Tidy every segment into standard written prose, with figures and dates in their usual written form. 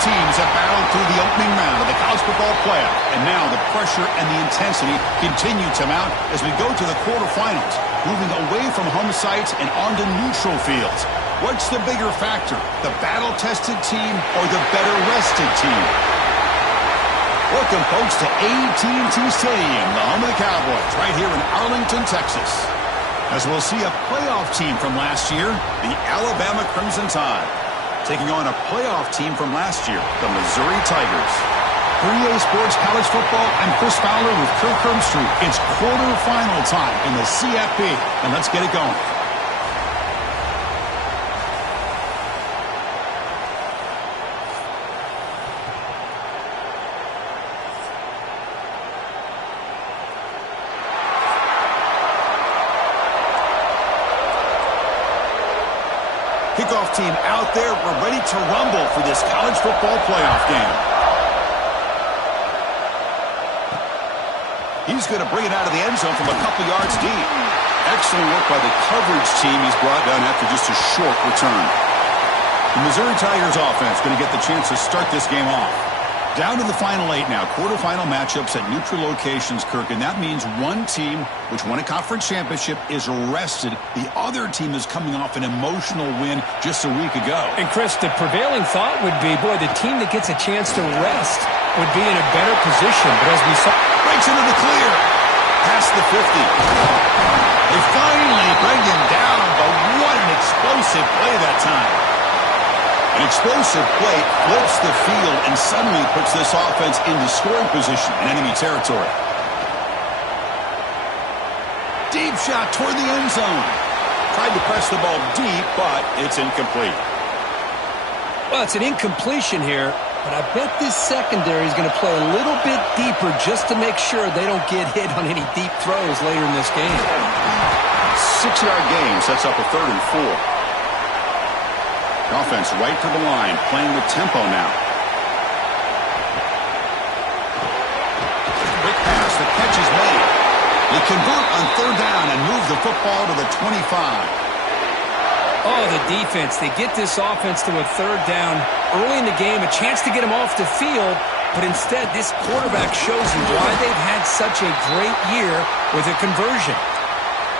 teams have battled through the opening round of the college football playoff, and now the pressure and the intensity continue to mount as we go to the quarterfinals, moving away from home sites and onto neutral fields. What's the bigger factor, the battle-tested team or the better-rested team? Welcome, folks, to AT&T Stadium, the home of the Cowboys, right here in Arlington, Texas. As we'll see a playoff team from last year, the Alabama Crimson Tide, taking on a playoff team from last year, the Missouri Tigers. For EA Sports College Football, I'm Chris Fowler with Kirk Herbstreit. It's quarterfinal time in the CFP, and let's get it going. Kickoff team out there. We're ready to rumble for this college football playoff game. He's going to bring it out of the end zone from a couple yards deep. Excellent work by the coverage team he's brought down after just a short return. The Missouri Tigers offense going to get the chance to start this game off. Down to the final 8 now. Quarterfinal matchups at neutral locations, Kirk, and that means one team which won a conference championship is rested. The other team is coming off an emotional win just a week ago. And, Chris, the prevailing thought would be, boy, the team that gets a chance to rest would be in a better position. But as we saw... Breaks into the clear. Past the 50. They finally bring him down, but what an explosive play that time. An explosive play flips the field and suddenly puts this offense into scoring position in enemy territory. Deep shot toward the end zone. Tried to press the ball deep, but it's incomplete. Well, it's an incompletion here, but I bet this secondary is going to play a little bit deeper just to make sure they don't get hit on any deep throws later in this game. 6-yard gain sets up a 3rd and 4. Offense right to the line, playing with tempo now. Quick pass, the catch is made. They convert on 3rd down and move the football to the 25. Oh, the defense. They get this offense to a 3rd down early in the game, a chance to get them off the field, but instead this quarterback shows you why they've had such a great year with a conversion.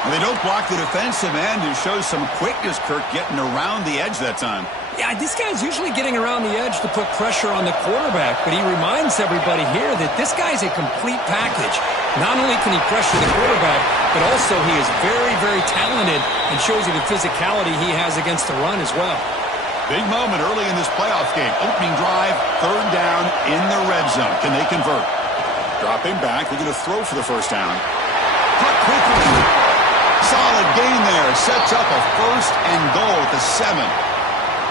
Well, they don't block the defensive end and shows some quickness, Kirk, getting around the edge that time. Yeah, this guy's usually getting around the edge to put pressure on the quarterback, but he reminds everybody here that this guy's a complete package. Not only can he pressure the quarterback, but also he is very, very talented and shows you the physicality he has against the run as well. Big moment early in this playoff game. Opening drive, 3rd down in the red zone. Can they convert? Dropping back, they're going to throw for the 1st down. Cut quickly. Solid gain there. Sets up a 1st and goal at the 7.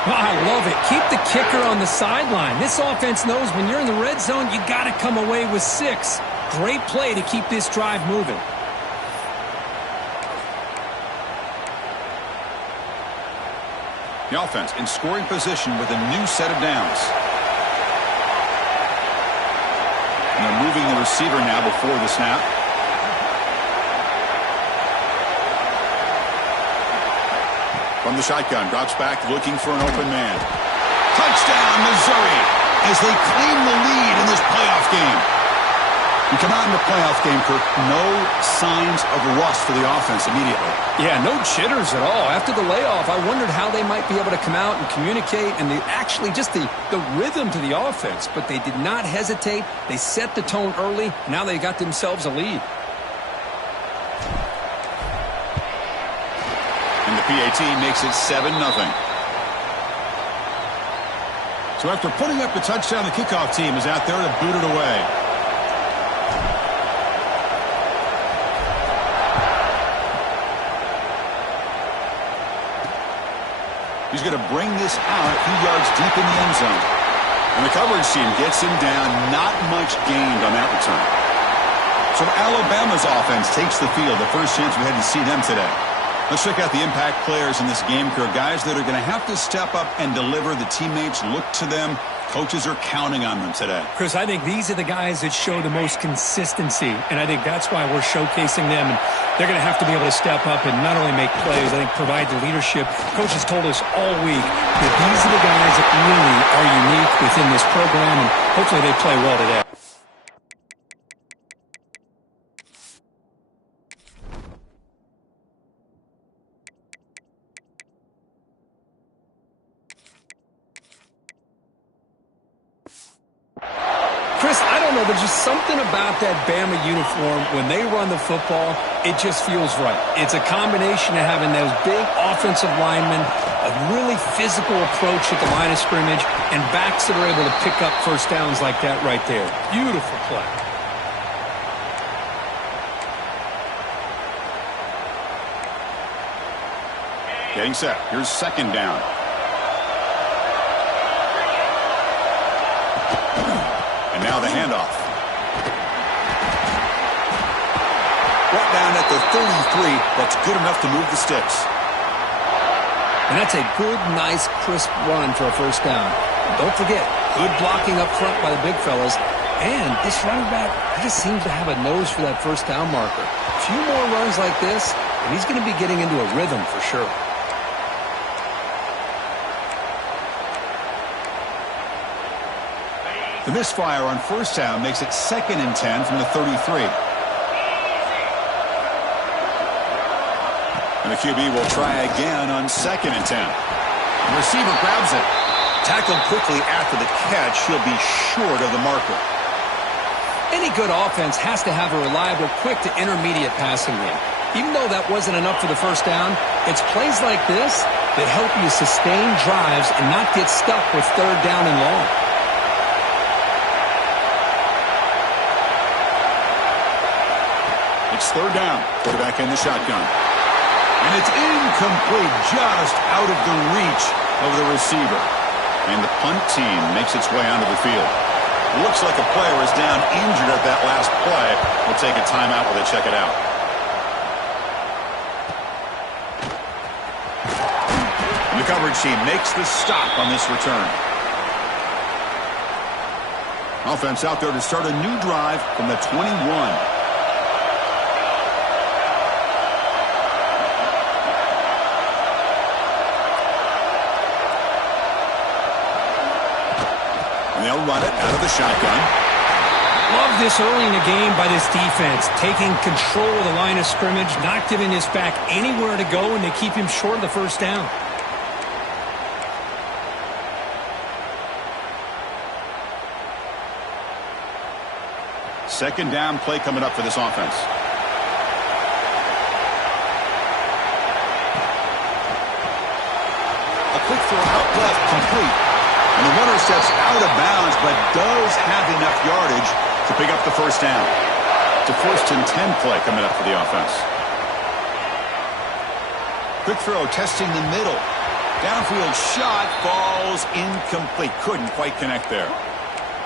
Well, I love it. Keep the kicker on the sideline. This offense knows when you're in the red zone, you got to come away with 6. Great play to keep this drive moving. The offense in scoring position with a new set of downs. And they're moving the receiver now before the snap. From the shotgun, drops back, looking for an open man. Touchdown, Missouri, as they claim the lead in this playoff game. You come out in the playoff game, Kirk, no signs of rust for the offense immediately. Yeah, no jitters at all. After the layoff, I wondered how they might be able to come out and communicate, and just the rhythm to the offense. But they did not hesitate. They set the tone early. Now they got themselves a lead. And the PAT makes it 7-0. So after putting up the touchdown, the kickoff team is out there to boot it away. He's going to bring this out a few yards deep in the end zone. And the coverage team gets him down. Not much gained on that return. So Alabama's offense takes the field. The first chance we had to see them today. Let's check out the impact players in this game, Kirk. Guys that are going to have to step up and deliver. The teammates look to them Coaches are counting on them today. Chris, I think these are the guys that show the most consistency, and I think that's why we're showcasing them. And they're going to have to be able to step up and not only make plays, I think provide the leadership. Coaches told us all week that these are the guys that really are unique within this program, and hopefully they play well today. Chris, I don't know. There's just something about that Bama uniform. When they run the football, it just feels right. It's a combination of having those big offensive linemen, a really physical approach at the line of scrimmage, and backs that are able to pick up first downs like that right there. Beautiful play. Getting set. Here's second down. Now the handoff. Brought down at the 33. That's good enough to move the sticks. And that's a good, nice, crisp run for a first down. Don't forget, good blocking up front by the big fellas. And this running back, he just seems to have a nose for that first down marker. A few more runs like this, and he's going to be getting into a rhythm for sure. The misfire on first down makes it 2nd and 10 from the 33. And the QB will try again on 2nd and 10. The receiver grabs it. Tackled quickly after the catch. He'll be short of the marker. Any good offense has to have a reliable, quick to intermediate passing game. Even though that wasn't enough for the first down, it's plays like this that help you sustain drives and not get stuck with third down and long. It's third down. Quarterback in the shotgun. And it's incomplete, just out of the reach of the receiver. And the punt team makes its way onto the field. Looks like a player is down injured at that last play. We'll take a timeout while they check it out. And the coverage team makes the stop on this return. Offense out there to start a new drive from the 21. They'll run it out of the shotgun. Love this early in the game by this defense, taking control of the line of scrimmage, not giving this back anywhere to go, and they keep him short of the first down. Second down play coming up for this offense. A quick throw out left, complete. And the runner steps out of bounds, but does have enough yardage to pick up the first down. It's a 1st and 10 play coming up for the offense. Quick throw testing the middle. Downfield shot falls incomplete. Couldn't quite connect there.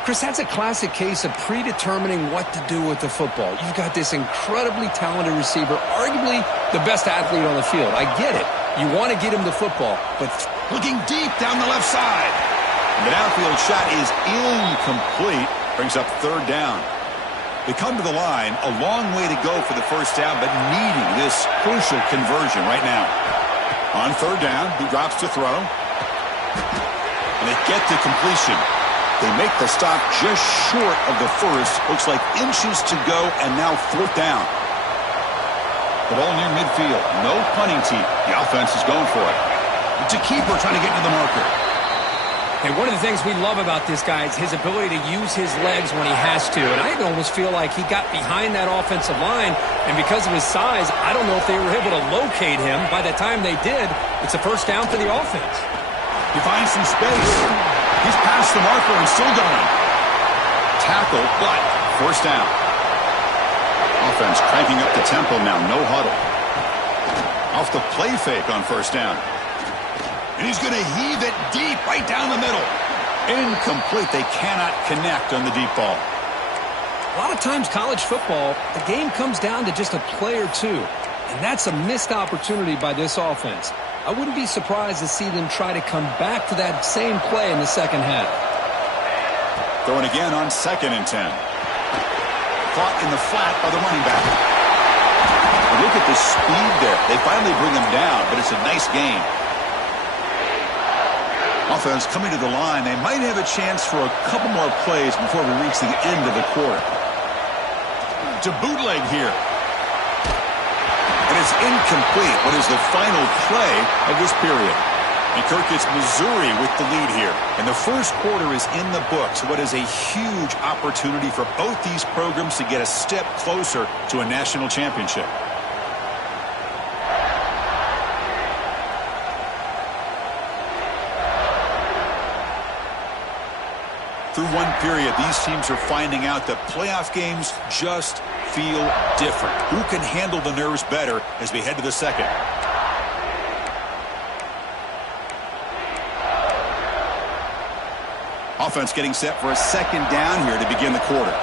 Chris, that's a classic case of predetermining what to do with the football. You've got this incredibly talented receiver, arguably the best athlete on the field. I get it. You want to get him the football, but looking deep down the left side. The downfield shot is incomplete. Brings up third down. They come to the line. A long way to go for the first down, but needing this crucial conversion right now. On third down, he drops to throw. And they get to completion. They make the stop just short of the first. Looks like inches to go, and now 4th down. The ball near midfield. No punting team. The offense is going for it. It's a keeper trying to get to the marker. And one of the things we love about this guy is his ability to use his legs when he has to. And I almost feel like he got behind that offensive line, and because of his size, I don't know if they were able to locate him. By the time they did, it's a first down for the offense. He finds some space. He's past the marker and still going. Tackle, but first down. Offense cranking up the tempo now. No huddle. Off the play fake on first down. And he's going to heave it deep right down the middle. Incomplete. They cannot connect on the deep ball. A lot of times college football, the game comes down to just a play or two. And that's a missed opportunity by this offense. I wouldn't be surprised to see them try to come back to that same play in the second half. Throwing again on 2nd and 10. Caught in the flat by the running back. And look at the speed there. They finally bring him down, but it's a nice gain. Offense coming to the line. They might have a chance for a couple more plays before we reach the end of the quarter. To bootleg here. And it's incomplete. What is the final play of this period? And Kirk, it's Missouri with the lead here. And the first quarter is in the books. What is a huge opportunity for both these programs to get a step closer to a national championship. Through one period, these teams are finding out that playoff games just feel different. Who can handle the nerves better as we head to the second? Offense getting set for a 2nd down here to begin the quarter.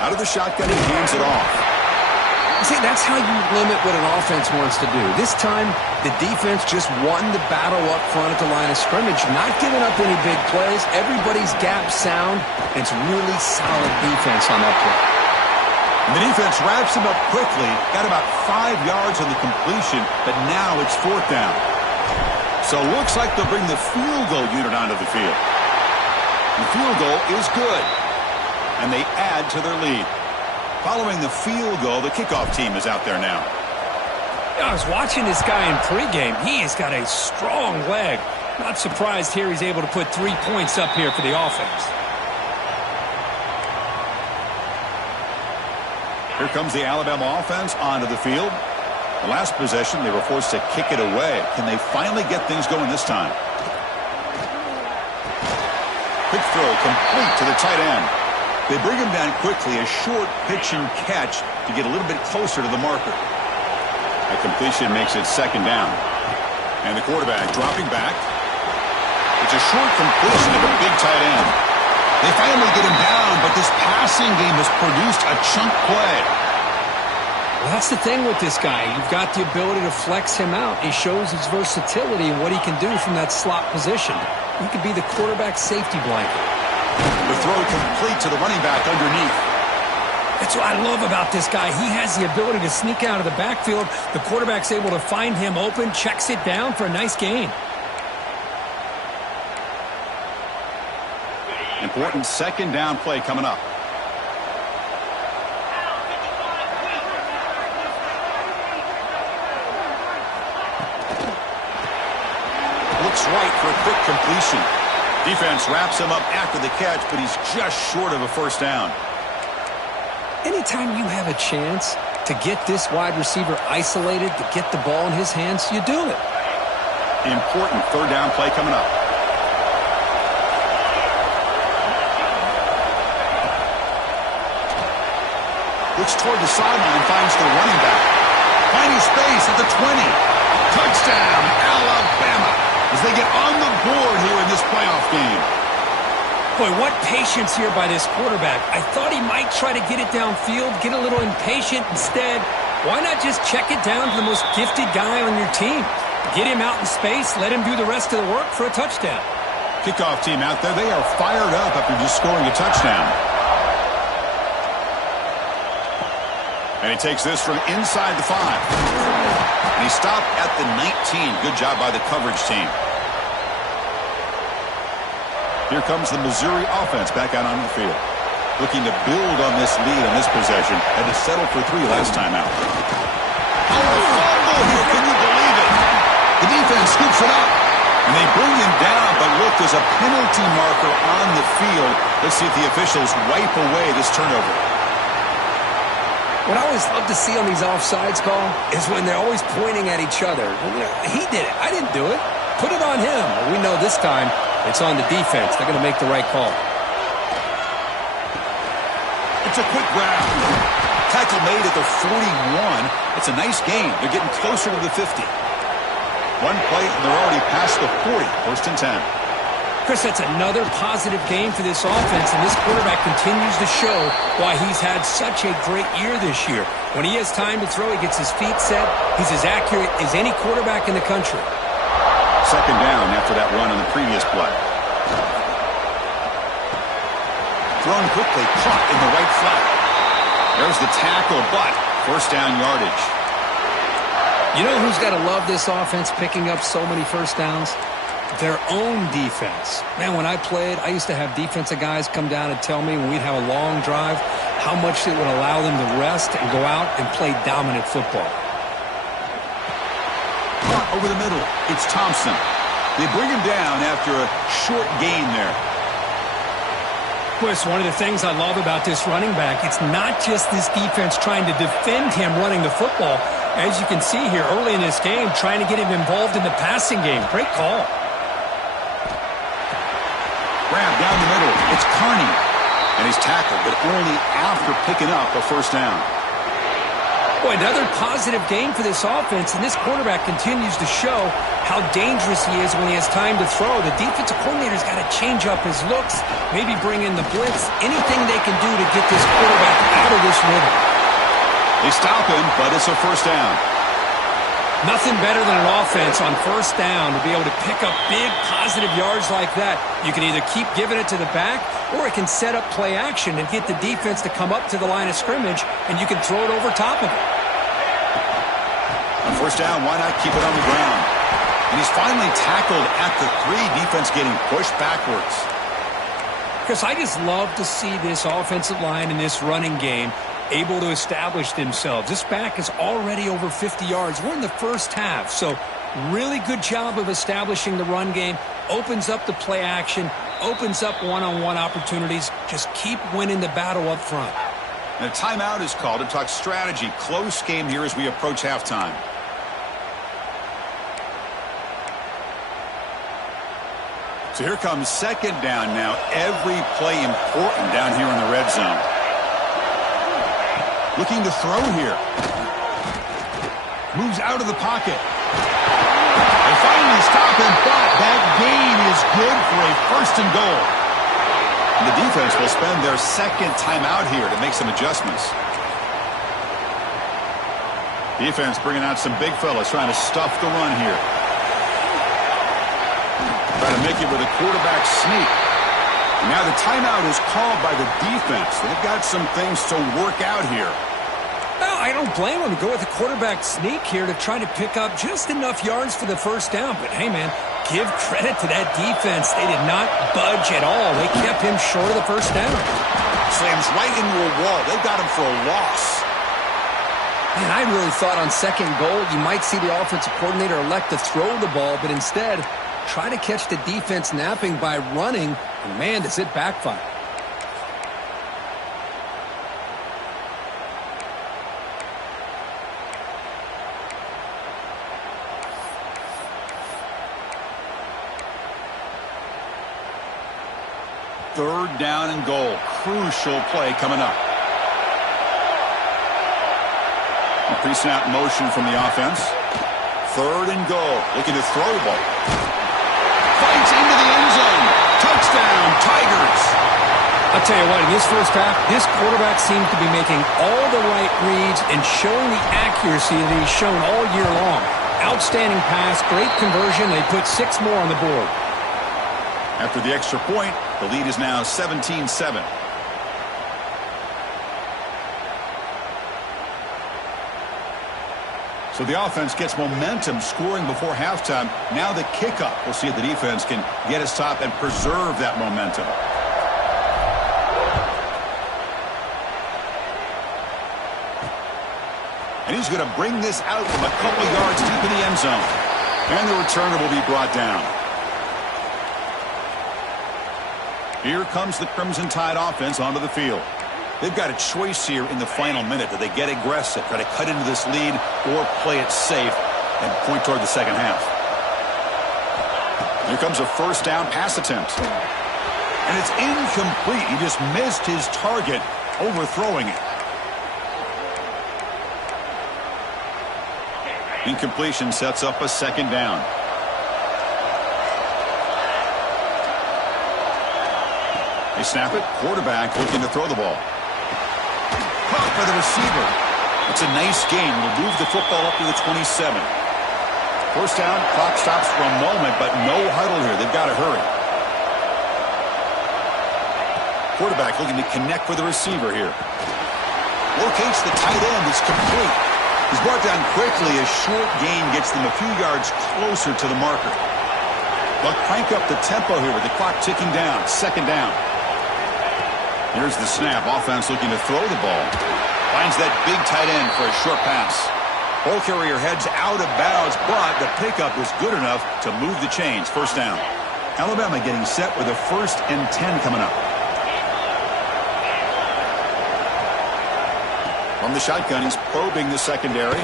Out of the shotgun, he hands it off. See, that's how you limit what an offense wants to do. This time, the defense just won the battle up front at the line of scrimmage, not giving up any big plays. Everybody's gap sound. It's really solid defense on that play. And the defense wraps him up quickly. Got about 5 yards on the completion, but now it's 4th down. So it looks like they'll bring the field goal unit onto the field. The field goal is good. And they add to their lead. Following the field goal, the kickoff team is out there now. I was watching this guy in pregame. He has got a strong leg. Not surprised here he's able to put 3 points up here for the offense. Here comes the Alabama offense onto the field. The last possession, they were forced to kick it away. Can they finally get things going this time? Quick throw complete to the tight end. They bring him down quickly, a short pitch and catch to get a little bit closer to the marker. That completion makes it 2nd down. And the quarterback dropping back. It's a short completion to the big tight end. They finally get him down, but this passing game has produced a chunk play. Well, that's the thing with this guy. You've got the ability to flex him out. He shows his versatility and what he can do from that slot position. He could be the quarterback safety blanket. The throw complete to the running back underneath. That's what I love about this guy. He has the ability to sneak out of the backfield. The quarterback's able to find him open, checks it down for a nice gain. Important 2nd down play coming up. Looks right for a quick completion. Defense wraps him up after the catch, but he's just short of a 1st down. Anytime you have a chance to get this wide receiver isolated, to get the ball in his hands, you do it. Important 3rd down play coming up. Looks toward the sideline, finds the running back. Finding space at the 20. Touchdown, Alabama, as they get on the board here in this playoff game. Boy, what patience here by this quarterback. I thought he might try to get it downfield, get a little impatient. Instead, why not just check it down to the most gifted guy on your team? Get him out in space, let him do the rest of the work for a touchdown. Kickoff team out there, they are fired up after just scoring a touchdown. And he takes this from inside the 5. And he stopped at the 19. Good job by the coverage team. Here comes the Missouri offense back out on the field. Looking to build on this lead on this possession. Had to settle for 3 last time out. Oh, a fumble here. Can you believe it? The defense scoops it up. And they bring him down, but look, there's a penalty marker on the field. Let's see if the officials wipe away this turnover. What I always love to see on these offsides call is when they're always pointing at each other. He did it. I didn't do it. Put it on him. We know this time it's on the defense. They're going to make the right call. It's a quick grab. Tackle made at the 41. It's a nice gain. They're getting closer to the 50. One play, and they're already past the 40. 1st and 10. Chris, that's another positive game for this offense, and this quarterback continues to show why he's had such a great year this year. When he has time to throw, he gets his feet set. He's as accurate as any quarterback in the country. 2nd down after that run on the previous play. Thrown quickly, caught in the right flat. There's the tackle, but first down yardage. You know who's got to love this offense picking up so many first downs? Their own defense. Man, when I played, I used to have defensive guys come down and tell me when we'd have a long drive how much it would allow them to rest and go out and play dominant football. Over the middle, it's Thompson. They bring him down after a short gain there. Well, it's one of the things I love about this running back. It's not just this defense trying to defend him running the football. As you can see here early in this game, trying to get him involved in the passing game. Great call. Grab down the middle. It's Carney. And he's tackled, but only after picking up a first down. Boy, another positive game for this offense, and this quarterback continues to show how dangerous he is when he has time to throw. The defensive coordinator's got to change up his looks, maybe bring in the blitz, anything they can do to get this quarterback out of this rhythm. They stop him, but it's a first down. Nothing better than an offense on first down to be able to pick up big positive yards like that. You can either keep giving it to the back, or it can set up play action and get the defense to come up to the line of scrimmage, and you can throw it over top of it. On first down, why not keep it on the ground? And he's finally tackled at the 3, defense getting pushed backwards. Chris, I just love to see this offensive line in this running game able to establish themselves. This back is already over 50 yards. We're in the first half, so really good job of establishing the run game. Opens up the play action, opens up one-on-one opportunities. Just keep winning the battle up front. And a timeout is called to talk strategy. Close game here as we approach halftime. So here comes second down now. Every play important down here in the red zone. Looking to throw here. Moves out of the pocket. They finally stop him, but that gain is good for a first and goal. And the defense will spend their second timeout here to make some adjustments. Defense bringing out some big fellas trying to stuff the run here. Trying to make it with a quarterback sneak. And now the timeout is called by the defense. They've got some things to work out here. No, I don't blame them to go with the quarterback sneak here to try to pick up just enough yards for the first down. But, hey, man, give credit to that defense. They did not budge at all. They kept him short of the first down. Slams right into a wall. They got him for a loss. Man, I really thought on second goal you might see the offensive coordinator elect to throw the ball, but instead try to catch the defense napping by running. And, man, does it backfire. Third down and goal. Crucial play coming up. Pre-snap motion from the offense. Third and goal. Looking to throw the ball. Fights into the end zone. Touchdown, Tigers. I'll tell you what, in this first half, this quarterback seems to be making all the right reads and showing the accuracy that he's shown all year long. Outstanding pass, great conversion. They put 6 more on the board. After the extra point, the lead is now 17-7. So the offense gets momentum scoring before halftime. Now the kickoff. We'll see if the defense can get a stop and preserve that momentum. And he's going to bring this out from a couple yards deep in the end zone. And the returner will be brought down. Here comes the Crimson Tide offense onto the field. They've got a choice here in the final minute. Do they get aggressive, try to cut into this lead, or play it safe and point toward the second half? Here comes a first down pass attempt. And it's incomplete. He just missed his target, overthrowing it. Incompletion sets up a second down. They snap it. Quarterback looking to throw the ball. Caught by the receiver. It's a nice gain. Will move the football up to the 27. First down. Clock stops for a moment, but no huddle here. They've got to hurry. Quarterback looking to connect with the receiver here. Locates the tight end. It's complete. He's brought down quickly. A short gain gets them a few yards closer to the marker. They'll crank up the tempo here with the clock ticking down. Second down. Here's the snap. Offense looking to throw the ball. Finds that big tight end for a short pass. Ball carrier heads out of bounds, but the pickup was good enough to move the chains. First down. Alabama getting set with a 1st and 10 coming up. From the shotgun, he's probing the secondary.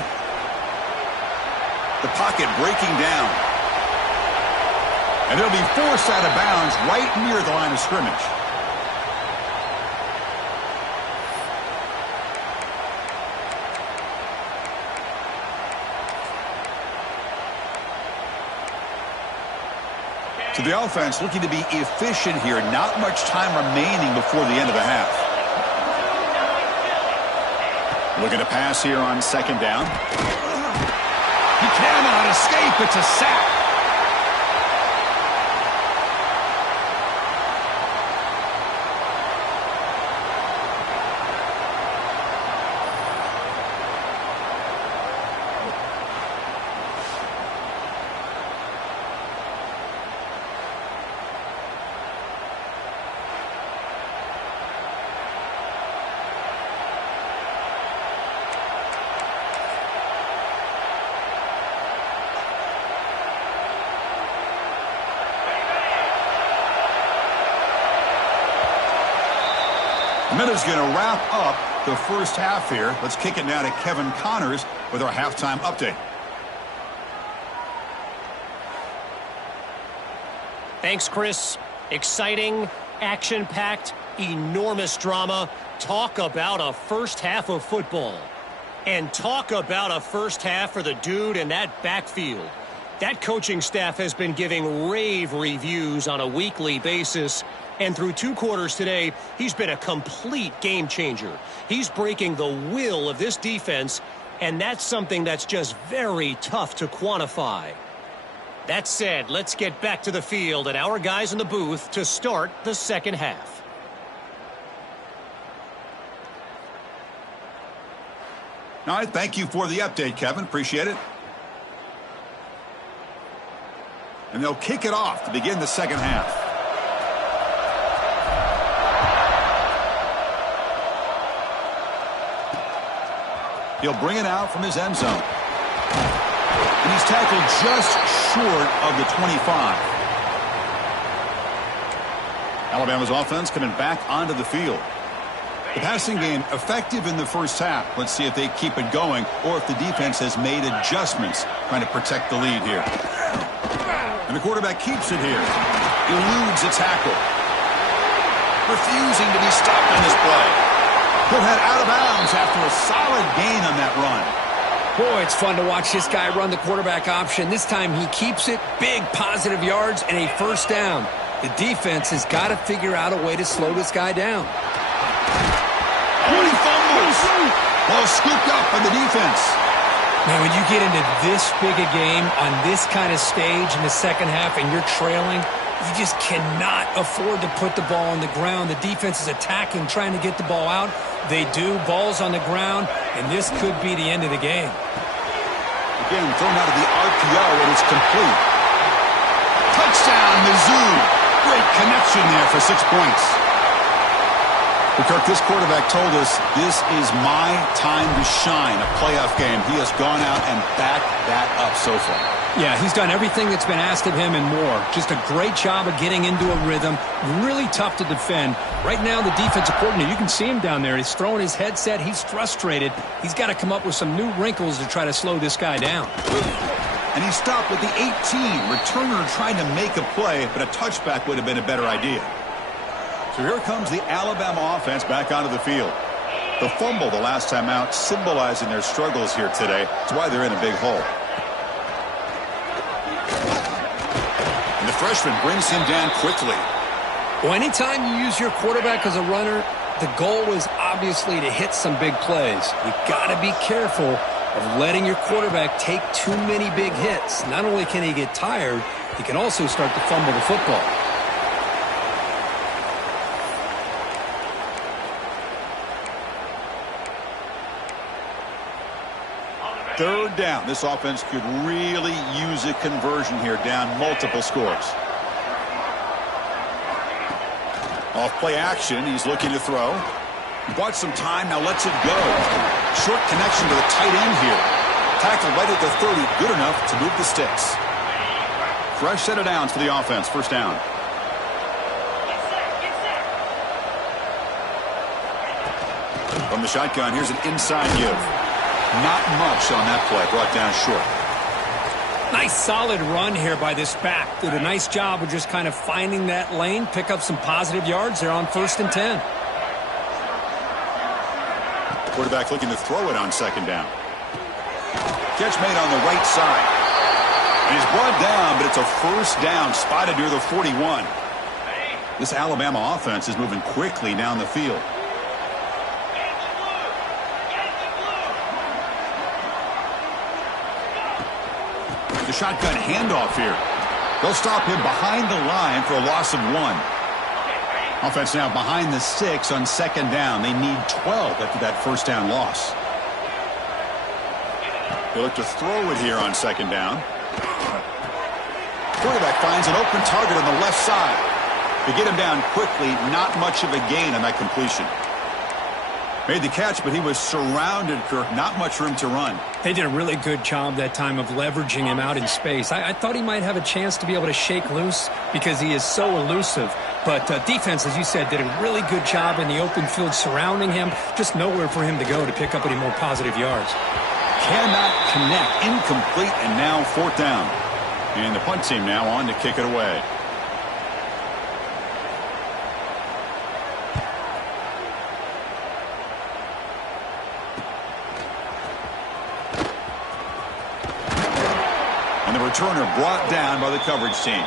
The pocket breaking down. And it'll be forced out of bounds right near the line of scrimmage. So the offense looking to be efficient here. Not much time remaining before the end of the half. Looking to pass here on second down. He cannot escape. It's a sack. Minute's going to wrap up the first half here. Let's kick it now to Kevin Connors with our halftime update. Thanks, Chris. Exciting, action-packed, enormous drama. Talk about a first half of football. And talk about a first half for the dude in that backfield. That coaching staff has been giving rave reviews on a weekly basis. And through 2 quarters today, he's been a complete game changer. He's breaking the will of this defense, and that's something that's just very tough to quantify. That said, let's get back to the field and our guys in the booth to start the second half. All right, thank you for the update, Kevin. Appreciate it. And they'll kick it off to begin the second half. He'll bring it out from his end zone. And he's tackled just short of the 25. Alabama's offense coming back onto the field. The passing game effective in the first half. Let's see if they keep it going or if the defense has made adjustments trying to protect the lead here. And the quarterback keeps it here. Eludes a tackle. Refusing to be stopped on this play. He'll head out of bounds after a solid gain on that run. Boy, it's fun to watch this guy run the quarterback option. This time he keeps it, big positive yards, and a first down. The defense has got to figure out a way to slow this guy down. Oh, he fumbles. Ball scooped up by the defense. Man, when you get into this big a game on this kind of stage in the second half and you're trailing, you just cannot afford to put the ball on the ground. The defense is attacking, trying to get the ball out. They do. Ball's on the ground, and this could be the end of the game. Again, thrown out of the RPO, and it's complete. Touchdown, Mizzou. Great connection there for 6 points. Well, Kirk, this quarterback told us this is my time to shine, a playoff game. He has gone out and backed that up so far. Yeah, he's done everything that's been asked of him and more. Just a great job of getting into a rhythm. Really tough to defend. Right now, the defensive coordinator, you can see him down there. He's throwing his headset. He's frustrated. He's got to come up with some new wrinkles to try to slow this guy down. And he stopped with the 18. Returner trying to make a play, but a touchback would have been a better idea. So here comes the Alabama offense back onto the field. The fumble the last time out symbolizing their struggles here today. That's why they're in a big hole. And the freshman brings him down quickly. Well, anytime you use your quarterback as a runner, the goal is obviously to hit some big plays. You got to be careful of letting your quarterback take too many big hits. Not only can he get tired, he can also start to fumble the football. Third down. This offense could really use a conversion here, down multiple scores. Off play action. He's looking to throw. He bought some time. Now lets it go. Short connection to the tight end here. Tackle right at the 30. Good enough to move the sticks. Fresh set of downs for the offense. First down. From the shotgun, here's an inside give. Not much on that play. Brought down short. Nice solid run here by this back. Did a nice job of just kind of finding that lane, pick up some positive yards there on 1st and 10. Quarterback looking to throw it on second down. Catch made on the right side. And he's brought down, but it's a first down spotted near the 41. This Alabama offense is moving quickly down the field. The shotgun handoff here. They'll stop him behind the line for a loss of 1. Offense now behind the 6 on second down. They need 12 after that first down loss. They look to throw it here on second down. Quarterback finds an open target on the left side. To get him down quickly, not much of a gain on that completion. Made the catch, but he was surrounded, Kirk. Not much room to run. They did a really good job that time of leveraging him out in space. I thought he might have a chance to be able to shake loose because he is so elusive. But defense, as you said, did a really good job in the open field surrounding him. Just nowhere for him to go to pick up any more positive yards. Cannot connect. Incomplete, and now fourth down. And the punt team now on to kick it away. And the returner brought down by the coverage team.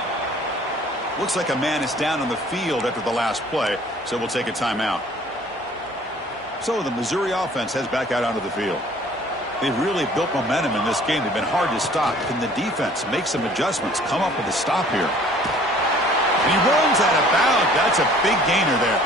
Looks like a man is down on the field after the last play, so we'll take a timeout. So the Missouri offense heads back out onto the field. They've really built momentum in this game. They've been hard to stop. Can the defense make some adjustments, come up with a stop here? And he runs out of bounds. That's a big gainer there.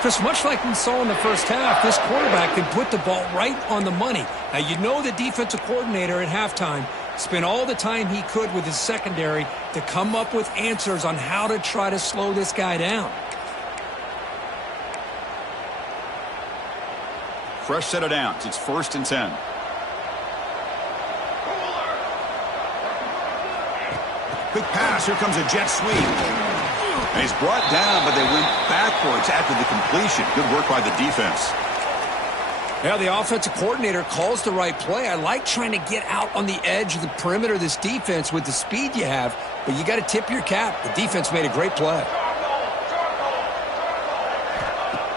Chris, much like we saw in the first half, this quarterback can put the ball right on the money. Now, you know the defensive coordinator at halftime spent all the time he could with his secondary to come up with answers on how to try to slow this guy down. Fresh set of downs. It's 1st and 10. Quick pass. Here comes a jet sweep. And he's brought down, but they went backwards after the completion. Good work by the defense. Yeah, the offensive coordinator calls the right play. I like trying to get out on the edge of the perimeter of this defense with the speed you have, but you got to tip your cap. The defense made a great play.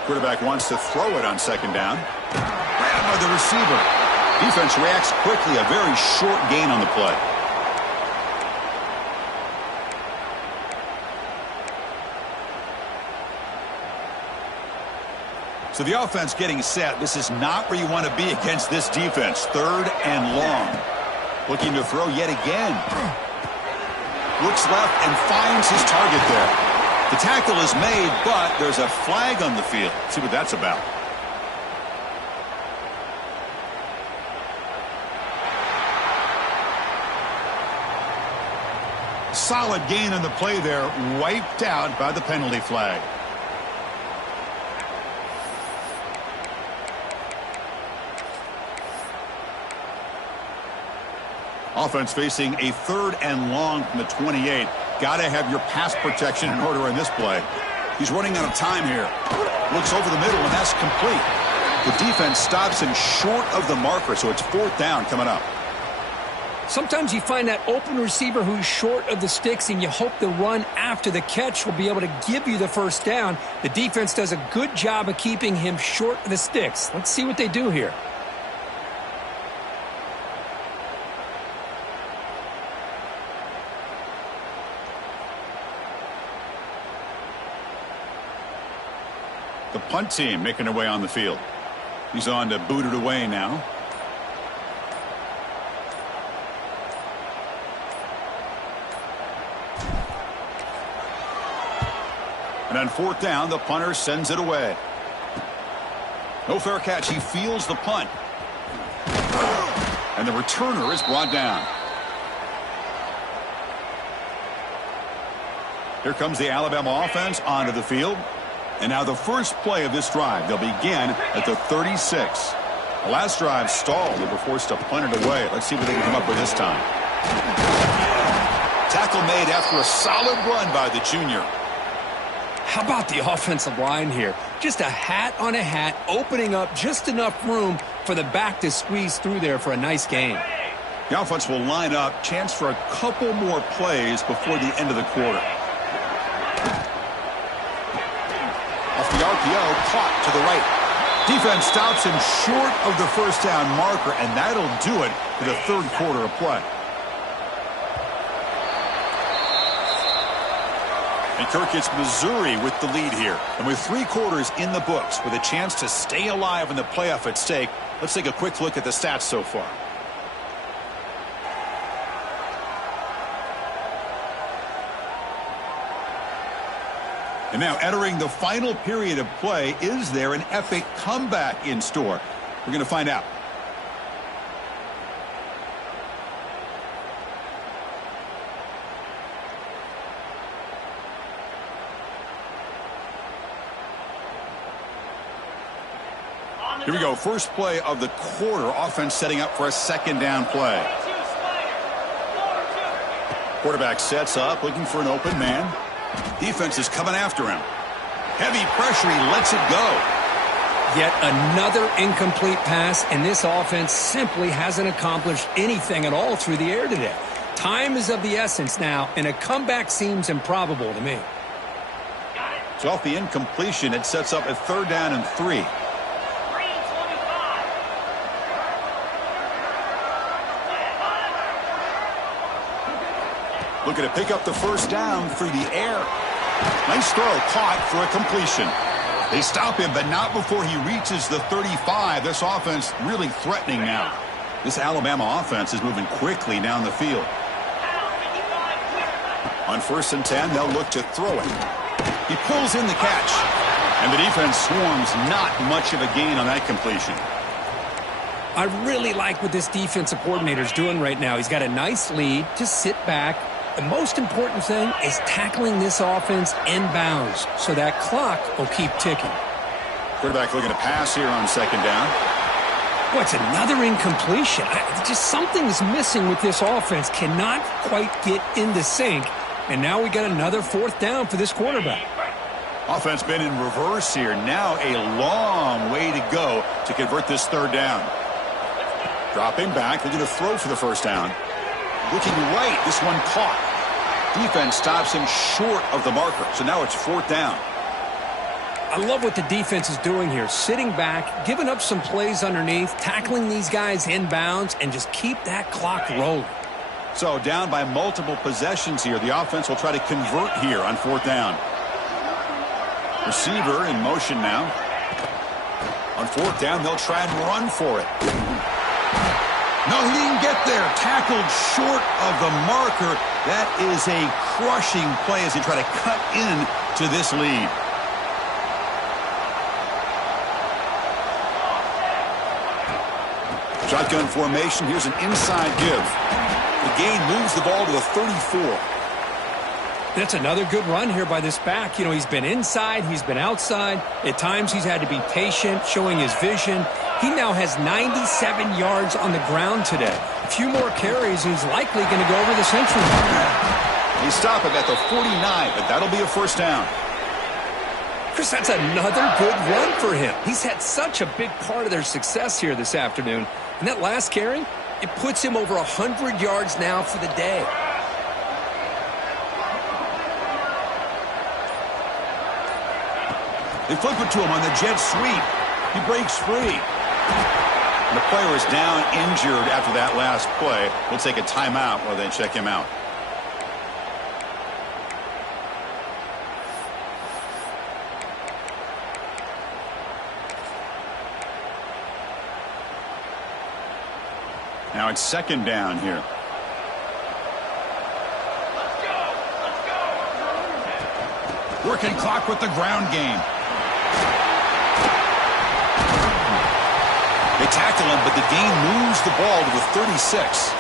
Quarterback wants to throw it on second down. Grabbed by the receiver. Defense reacts quickly. A very short gain on the play. So the offense getting set. This is not where you want to be against this defense. 3rd and long. Looking to throw yet again. Looks left and finds his target there. The tackle is made, but there's a flag on the field. Let's see what that's about. Solid gain on the play there. Wiped out by the penalty flag. Offense facing a 3rd and long from the 28. Got to have your pass protection in order in this play. He's running out of time here. Looks over the middle, and that's complete. The defense stops him short of the marker, so it's 4th down coming up. Sometimes you find that open receiver who's short of the sticks, and you hope the run after the catch will be able to give you the first down. The defense does a good job of keeping him short of the sticks. Let's see what they do here. The punt team making their way on the field. He's on to boot it away now. And on 4th down, the punter sends it away. No fair catch. He fields the punt. And the returner is brought down. Here comes the Alabama offense onto the field. And now the first play of this drive. They'll begin at the 36. The last drive stalled. They were forced to punt it away. Let's see what they can come up with this time. Tackle made after a solid run by the junior. How about the offensive line here? Just a hat on a hat, opening up just enough room for the back to squeeze through there for a nice gain. The offense will line up. Chance for a couple more plays before the end of the quarter. Off the RPO, caught to the right. Defense stops him short of the first down marker, and that'll do it for the third quarter of play. And Kirk gets Missouri with the lead here. And with 3 quarters in the books, with a chance to stay alive in the playoff at stake, let's take a quick look at the stats so far. And now entering the final period of play, is there an epic comeback in store? We're going to find out. Here we go. First play of the quarter. Offense setting up for a second down play. Quarterback sets up, looking for an open man. Defense is coming after him. Heavy pressure. He lets it go. Yet another incomplete pass, and this offense simply hasn't accomplished anything at all through the air today. Time is of the essence now, and a comeback seems improbable to me. So off the incompletion, it sets up a 3rd down and 3. Looking to pick up the first down through the air. Nice throw, caught for a completion. They stop him, but not before he reaches the 35. This offense really threatening now. This Alabama offense is moving quickly down the field. On 1st and 10, they'll look to throw it. He pulls in the catch. And the defense swarms, not much of a gain on that completion. I really like what this defensive coordinator is doing right now. He's got a nice lead. Just sit back. The most important thing is tackling this offense inbounds so that clock will keep ticking. Quarterback looking to pass here on 2nd down. What's another incompletion? Just something's missing with this offense. Cannot quite get into sync. And now we got another 4th down for this quarterback. Offense been in reverse here. Now a long way to go to convert this 3rd down. Dropping back, looking to throw for the first down. Looking right, this one caught. Defense stops him short of the marker, so now it's 4th down. I love what the defense is doing here. Sitting back, giving up some plays underneath, tackling these guys inbounds, and just keep that clock rolling. So down by multiple possessions here. The offense will try to convert here on 4th down. Receiver in motion now. On 4th down, they'll try and run for it. No, he didn't get there. Tackled short of the marker. That is a crushing play as they try to cut in to this lead. Shotgun formation. Here's an inside give. The gain moves the ball to the 34. That's another good run here by this back. You know, he's been inside, he's been outside. At times he's had to be patient, showing his vision. He now has 97 yards on the ground today. A few more carries, and he's likely going to go over the century mark. They stop him at the 49, but that'll be a 1st down. Chris, that's another good run for him. He's had such a big part of their success here this afternoon. And that last carry, it puts him over 100 yards now for the day. They flip it to him on the jet sweep. He breaks free. And the player is down injured after that last play. We'll take a timeout while they check him out. Now it's 2nd down here. Working clock with the ground game. They tackle him, but the gain moves the ball to the 36.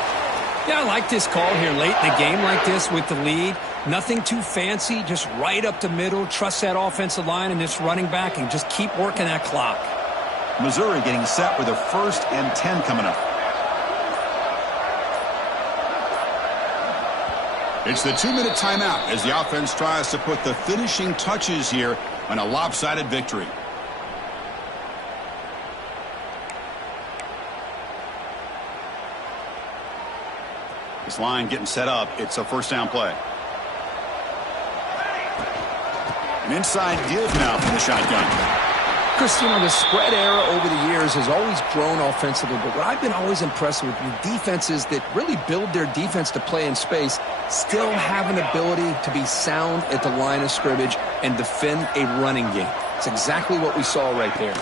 Yeah, I like this call here late in the game like this with the lead. Nothing too fancy, just right up the middle. Trust that offensive line and this running back and just keep working that clock. Missouri getting set with a 1st and 10 coming up. It's the 2-minute timeout as the offense tries to put the finishing touches here on a lopsided victory. This line getting set up. It's a 1st down play. An inside give now from the shotgun. Chris, you know, the spread era over the years has always grown offensively, but what I've been always impressed with defenses that really build their defense to play in space still have an ability to be sound at the line of scrimmage and defend a running game. It's exactly what we saw right there.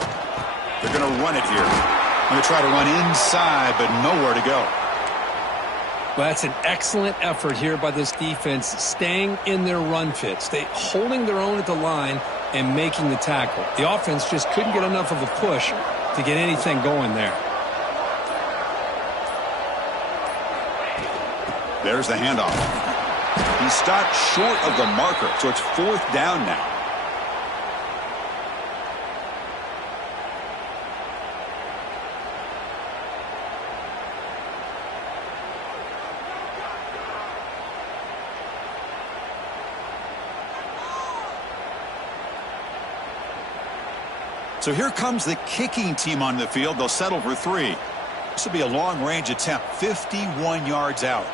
They're going to run it here. Going to try to run inside, but nowhere to go. Well, that's an excellent effort here by this defense, staying in their run fits, holding their own at the line and making the tackle. The offense just couldn't get enough of a push to get anything going there. There's the handoff. He stopped short of the marker, so it's 4th down now. So here comes the kicking team on the field. They'll settle for 3. This will be a long-range attempt, 51 yards out.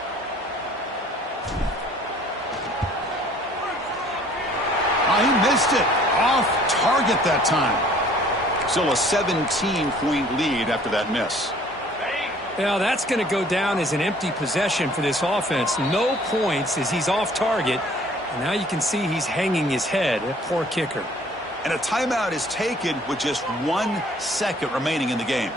Oh, he missed it. Off target that time. Still a 17-point lead after that miss. Yeah, that's going to go down as an empty possession for this offense. No points as he's off target. And now you can see he's hanging his head. That poor kicker. And a timeout is taken with just 1 second remaining in the game.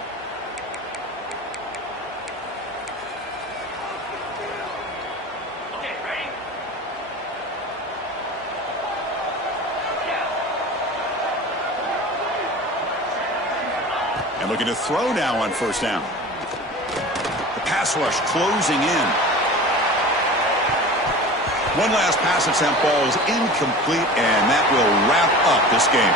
And looking to throw now on 1st down. The pass rush closing in. One last pass attempt, ball is incomplete, and that will wrap up this game.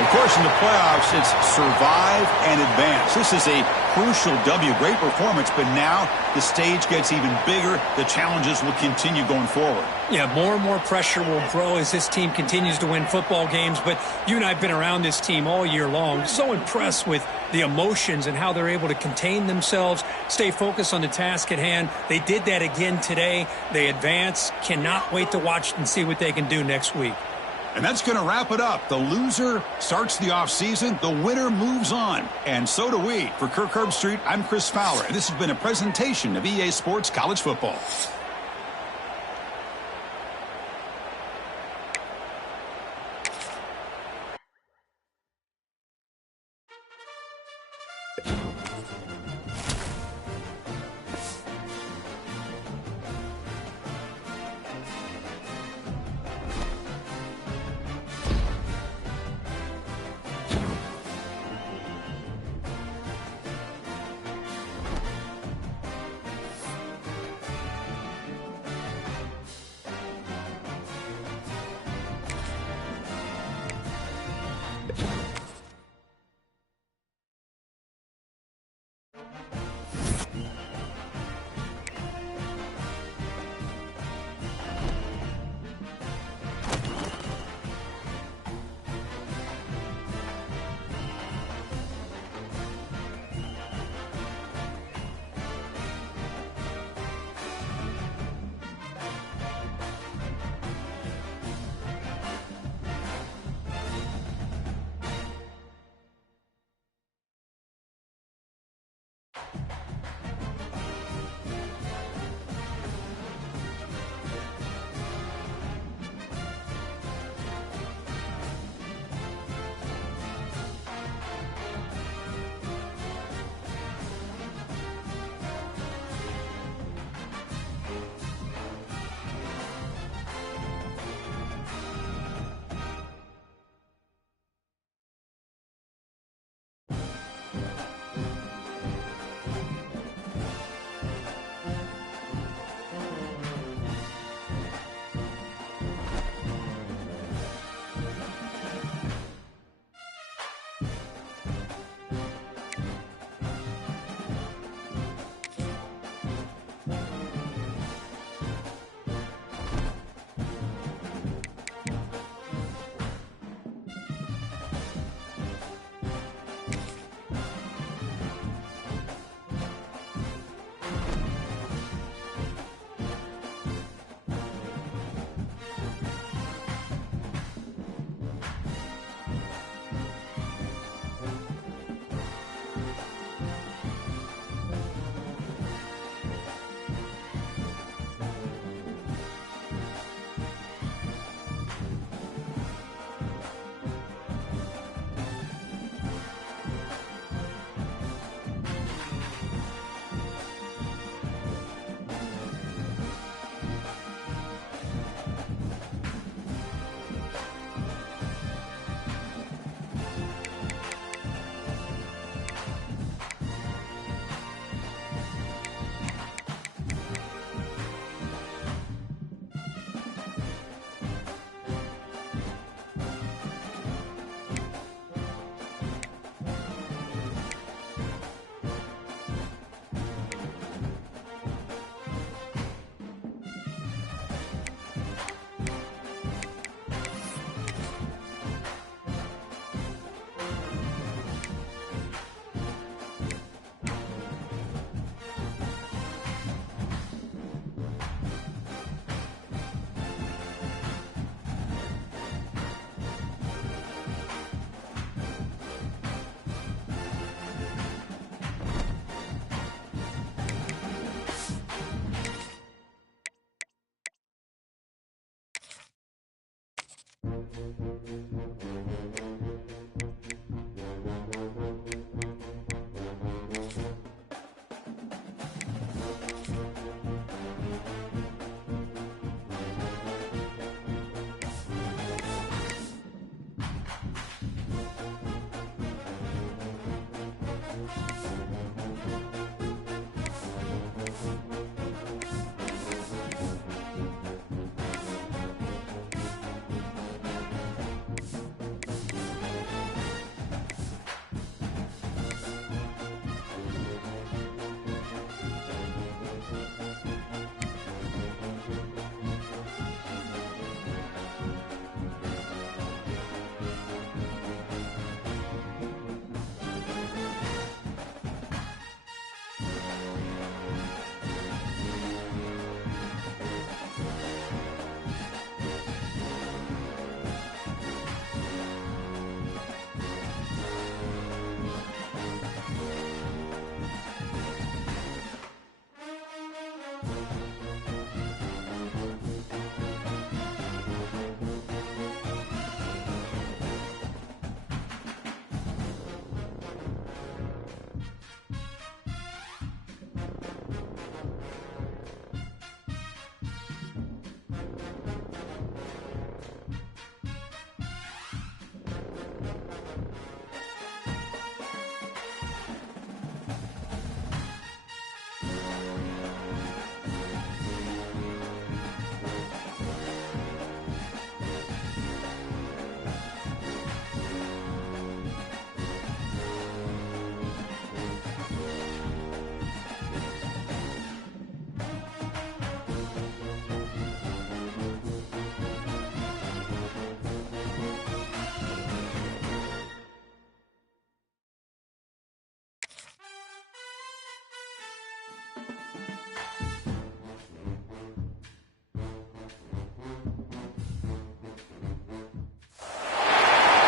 Of course, in the playoffs, it's survive and advance. This is a crucial W. Great performance, but now the stage gets even bigger. The challenges will continue going forward. Yeah, more and more pressure will grow as this team continues to win football games, but you and I have been around this team all year long. So impressed with the emotions and how they're able to contain themselves, stay focused on the task at hand. They did that again today. They advance. Cannot wait to watch and see what they can do next week. And that's going to wrap it up. The loser starts the offseason. The winner moves on. And so do we. For Kirk Herbstreit, I'm Chris Fowler. And this has been a presentation of EA Sports College Football.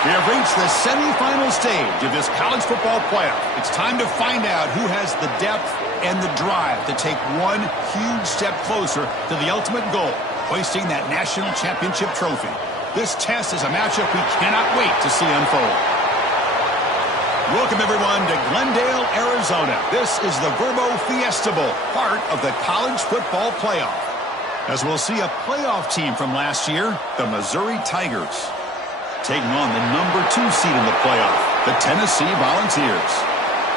We have reached the semifinal stage of this college football playoff. It's time to find out who has the depth and the drive to take one huge step closer to the ultimate goal, hoisting that national championship trophy. This test is a matchup we cannot wait to see unfold. Welcome, everyone, to Glendale, Arizona. This is the Verbo Fiesta Bowl, part of the college football playoff. As we'll see a playoff team from last year, the Missouri Tigers, taking on the number 2 seed in the playoff, the Tennessee Volunteers.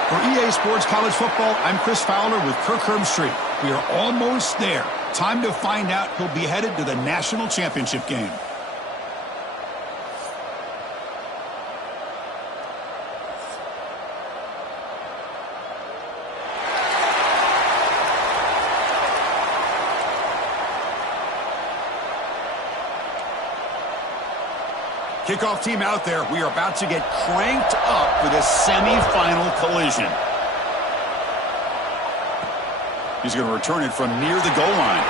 For EA Sports College Football, I'm Chris Fowler with Kirk Herbstreit. We are almost there. Time to find out who'll be headed to the national championship game. Kickoff team out there. We are about to get cranked up for this semifinal collision. He's going to return it from near the goal line.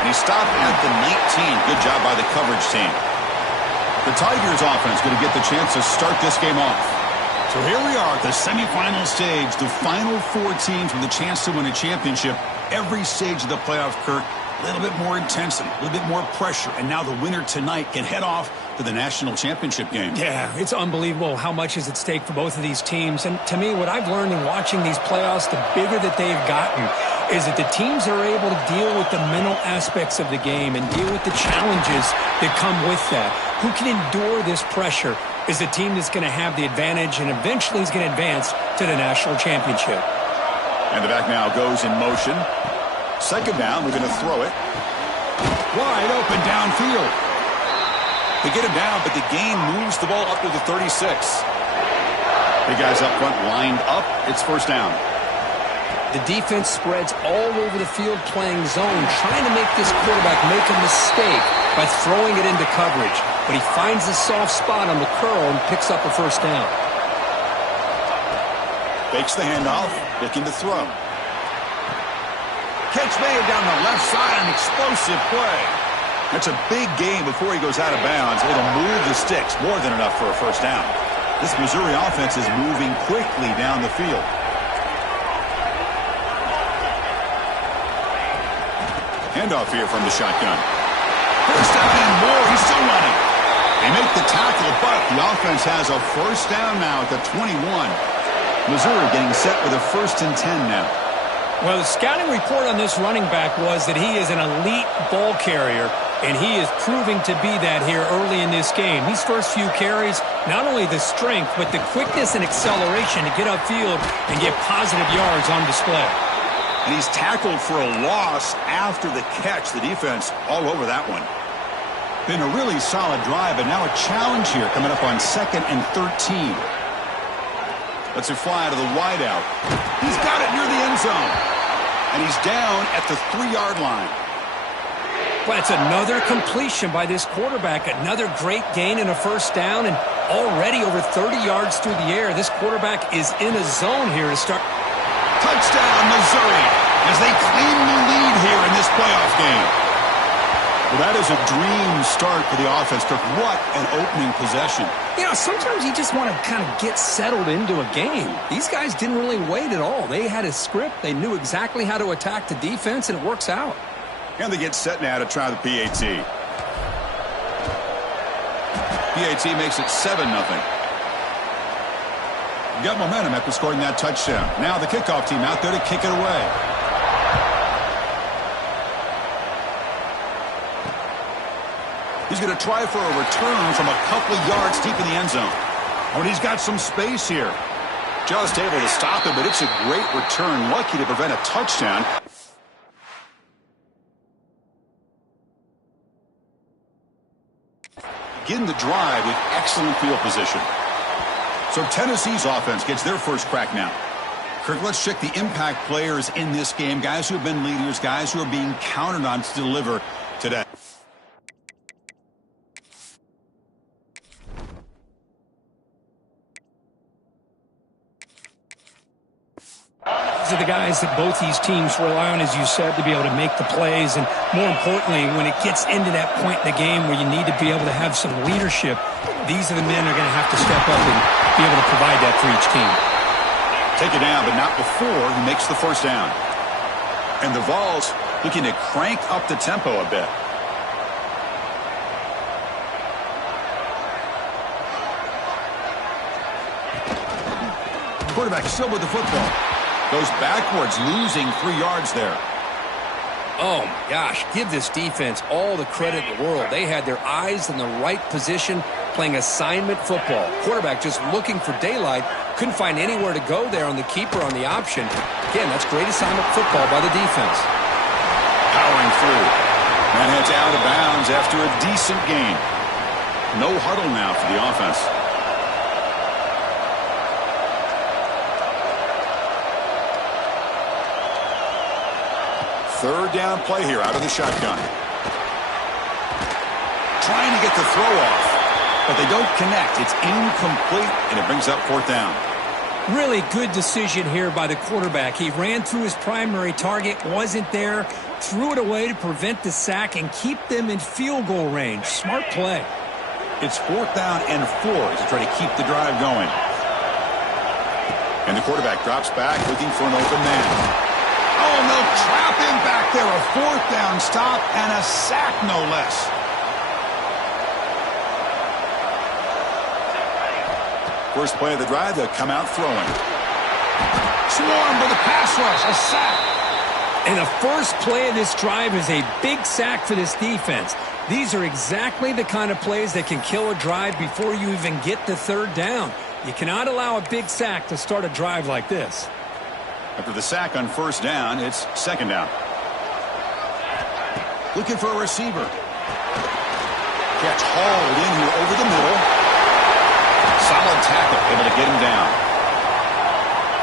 And he stopped at the 19. Good job by the coverage team. The Tigers offense going to get the chance to start this game off. So here we are at the semifinal stage. The final 4 teams with a chance to win a championship. Every stage of the playoff, Kirk, a little bit more intensity, a little bit more pressure. And now the winner tonight can head off to the national championship game. Yeah, it's unbelievable how much is at stake for both of these teams. And to me, what I've learned in watching these playoffs, the bigger that they've gotten, is that the teams are able to deal with the mental aspects of the game and deal with the challenges that come with that. Who can endure this pressure is the team that's going to have the advantage and eventually is going to advance to the national championship. And the back now goes in motion. Second down, we're going to throw it. Wide open downfield. They get him down, but the gain moves the ball up to the 36. Big guys up front lined up. It's first down. The defense spreads all over the field playing zone, trying to make this quarterback make a mistake by throwing it into coverage. But he finds the soft spot on the curl and picks up a first down. Fakes the handoff, looking to throw. Catch made down the left side, an explosive play. That's a big gain before he goes out of bounds. It'll move the sticks, more than enough for a first down. This Missouri offense is moving quickly down the field. Handoff here from the shotgun. First down and more. He's still running. They make the tackle, but the offense has a first down now at the 21. Missouri getting set with a 1st and 10 now. Well, the scouting report on this running back was that he is an elite ball carrier, and he is proving to be that here early in this game. These first few carries, not only the strength, but the quickness and acceleration to get upfield and get positive yards on display. And he's tackled for a loss after the catch. The defense all over that one. Been a really solid drive, but now a challenge here coming up on 2nd and 13. Lets it fly to the wideout. He's got it near the end zone. And he's down at the 3-yard line. But it's another completion by this quarterback. Another great gain and a first down, and already over 30 yards through the air. This quarterback is in a zone here to start. Touchdown, Missouri, as they claim the lead here in this playoff game. Well, that is a dream start for the offense, Kirk. What an opening possession. You know, sometimes you just want to kind of get settled into a game. These guys didn't really wait at all. They had a script. They knew exactly how to attack the defense, and it works out. And they get set now to try the PAT. PAT makes it 7-0. Got momentum after scoring that touchdown. Now the kickoff team out there to kick it away. He's going to try for a return from a couple of yards deep in the end zone. Oh, and he's got some space here. Just able to stop him, but it's a great return. Lucky to prevent a touchdown. Begin the drive with excellent field position. So Tennessee's offense gets their first crack now. Kirk, let's check the impact players in this game. Guys who have been leaders, guys who are being counted on to deliver today. These are the guys that both these teams rely on, as you said, to be able to make the plays. And more importantly, when it gets into that point in the game where you need to be able to have some leadership, these are the men that are going to have to step up and be able to provide that for each team. Take it down, but not before he makes the first down. And the Vols looking to crank up the tempo a bit. Quarterback still with the football. Goes backwards, losing 3 yards there. Oh, my gosh. Give this defense all the credit in the world. They had their eyes in the right position, playing assignment football. Quarterback just looking for daylight. Couldn't find anywhere to go there on the keeper on the option. Again, that's great assignment football by the defense. Powering through. And heads out of bounds after a decent gain. No huddle now for the offense. Third down play here out of the shotgun. Trying to get the throw off, but they don't connect. It's incomplete, and it brings up 4th down. Really good decision here by the quarterback. He ran through his primary target, wasn't there, threw it away to prevent the sack and keep them in field goal range. Smart play. It's 4th down and 4 to try to keep the drive going. And the quarterback drops back looking for an open man. Oh, no, trap him back there. A 4th down stop and a sack, no less. First play of the drive, they'll come out throwing. Swarmed with a pass rush, a sack. And the first play of this drive is a big sack for this defense. These are exactly the kind of plays that can kill a drive before you even get the 3rd down. You cannot allow a big sack to start a drive like this. After the sack on 1st down, it's 2nd down. Looking for a receiver. Catch hauled in here over the middle. Solid tackle, able to get him down.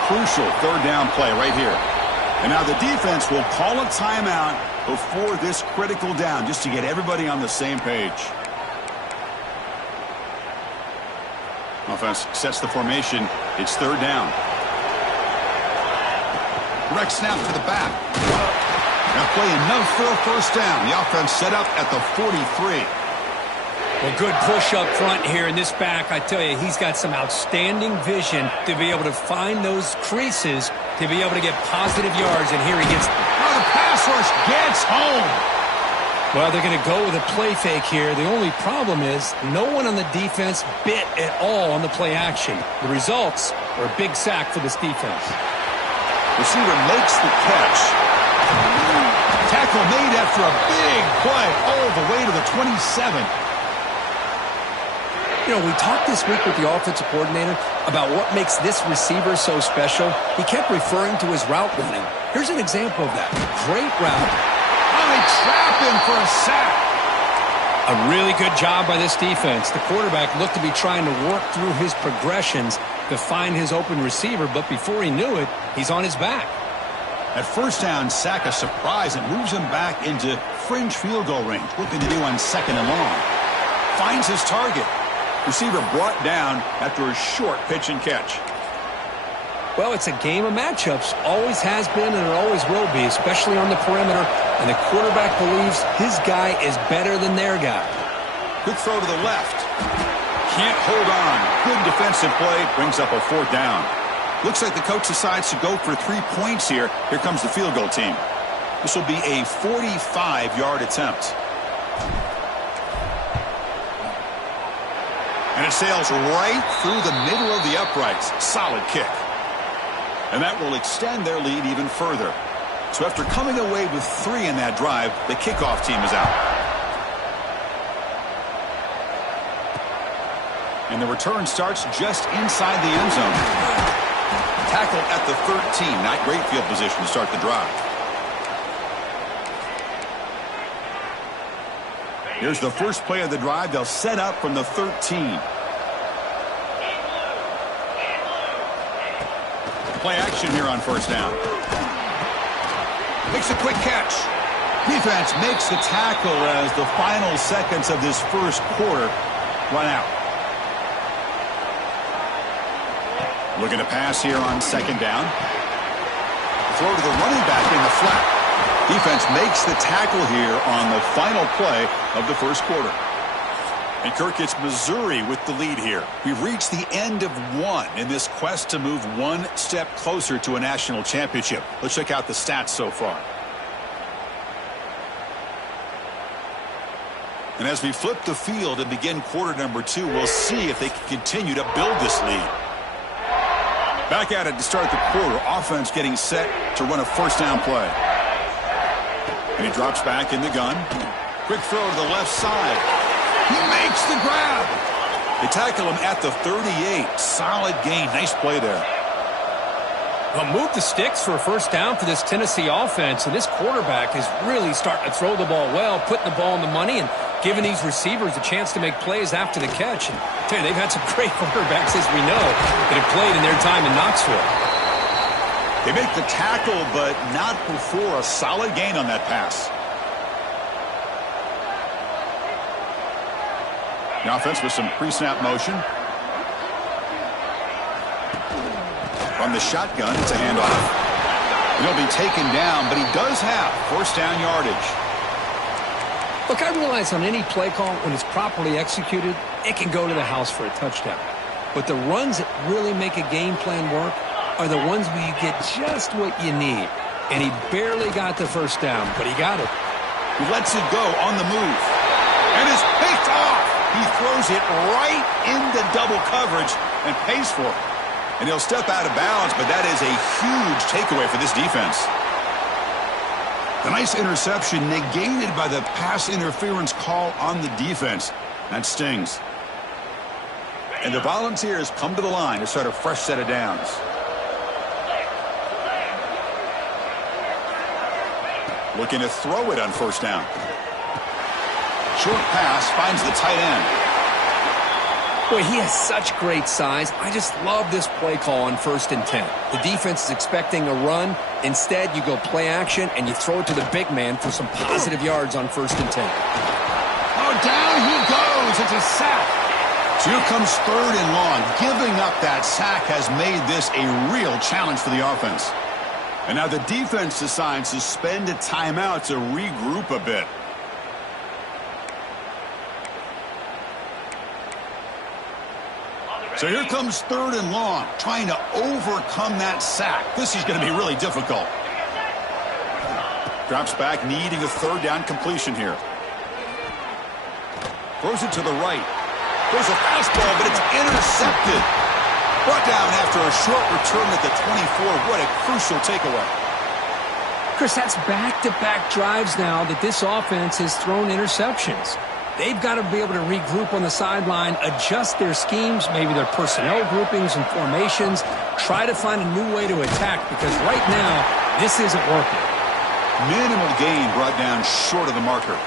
Crucial 3rd down play right here. And now the defense will call a timeout before this critical down, just to get everybody on the same page. Offense sets the formation. It's 3rd down. Direct snap to the back. Now play enough for a first down. The offense set up at the 43. Well, good push up front here in this back. I tell you, he's got some outstanding vision to be able to find those creases, to be able to get positive yards, and here he gets. Oh, the pass rush gets home. Well, they're going to go with a play fake here. The only problem is no one on the defense bit at all on the play action. The results are a big sack for this defense. Receiver makes the catch. Tackle made after a big play all the way to the 27. You know, we talked this week with the offensive coordinator about what makes this receiver so special. He kept referring to his route running. Here's an example of that. Great route. Oh, they trap him for a sack. A really good job by this defense. The quarterback looked to be trying to work through his progressions to find his open receiver, but before he knew it, he's on his back. At first down, sack a surprise and moves him back into fringe field goal range. Looking to do on 2nd and long. Finds his target. Receiver brought down after a short pitch and catch. Well, it's a game of matchups. Always has been and it always will be, especially on the perimeter. And the quarterback believes his guy is better than their guy. Good throw to the left. Can't hold on. Good defensive play. Brings up a 4th down. Looks like the coach decides to go for 3 points here. Here comes the field goal team. This will be a 45-yard attempt. And it sails right through the middle of the uprights. Solid kick. And that will extend their lead even further. So after coming away with 3 in that drive, the kickoff team is out. And the return starts just inside the end zone. Tackle at the 13. Not great field position to start the drive. Here's the first play of the drive. They'll set up from the 13. Play action here on 1st down. Makes a quick catch. Defense makes the tackle as the final seconds of this first quarter run out. Looking to pass here on 2nd down. Throw to the running back in the flat. Defense makes the tackle here on the final play of the first quarter. And Kirk, it's Missouri with the lead here. We've reached the end of 1 in this quest to move 1 step closer to a national championship. Let's check out the stats so far. And as we flip the field and begin quarter number 2, we'll see if they can continue to build this lead. Back at it to start the quarter. Offense getting set to run a 1st down play. And he drops back in the gun. Quick throw to the left side. He makes the grab. They tackle him at the 38. Solid gain. Nice play there. Well, move the sticks for a 1st down for this Tennessee offense. And this quarterback is really starting to throw the ball well, putting the ball on the money and giving these receivers a chance to make plays after the catch. And I tell you, they've had some great quarterbacks, as we know, that have played in their time in Knoxville. They make the tackle, but not before a solid gain on that pass. The offense with some pre-snap motion. From the shotgun, it's a handoff. He'll be taken down, but he does have 1st down yardage. Look, I realize on any play call, when it's properly executed, it can go to the house for a touchdown. But the runs that really make a game plan work are the ones where you get just what you need. And he barely got the 1st down, but he got it. He lets it go on the move. And is picked off. He throws it right into double coverage and pays for it. And he'll step out of bounds, but that is a huge takeaway for this defense. The nice interception negated by the pass interference call on the defense. That stings. And the Volunteers come to the line to start a fresh set of downs. Looking to throw it on 1st down. Short pass finds the tight end. Boy, he has such great size. I just love this play call on 1st and 10. The defense is expecting a run. Instead, you go play action, and you throw it to the big man for some positive yards on 1st and 10. Oh, down he goes. It's a sack. So here comes 3rd and long. Giving up that sack has made this a real challenge for the offense. And now the defense decides to spend a timeout to regroup a bit. So here comes 3rd and long, trying to overcome that sack. This is going to be really difficult. Drops back, needing a 3rd down completion here. Throws it to the right. Throws a fastball, but it's intercepted. Brought down after a short return at the 24. What a crucial takeaway. Chris, that's back-to-back drives now that this offense has thrown interceptions. They've got to be able to regroup on the sideline, adjust their schemes, maybe their personnel groupings and formations, try to find a new way to attack, because right now, this isn't working. Minimal gain brought down short of the marker.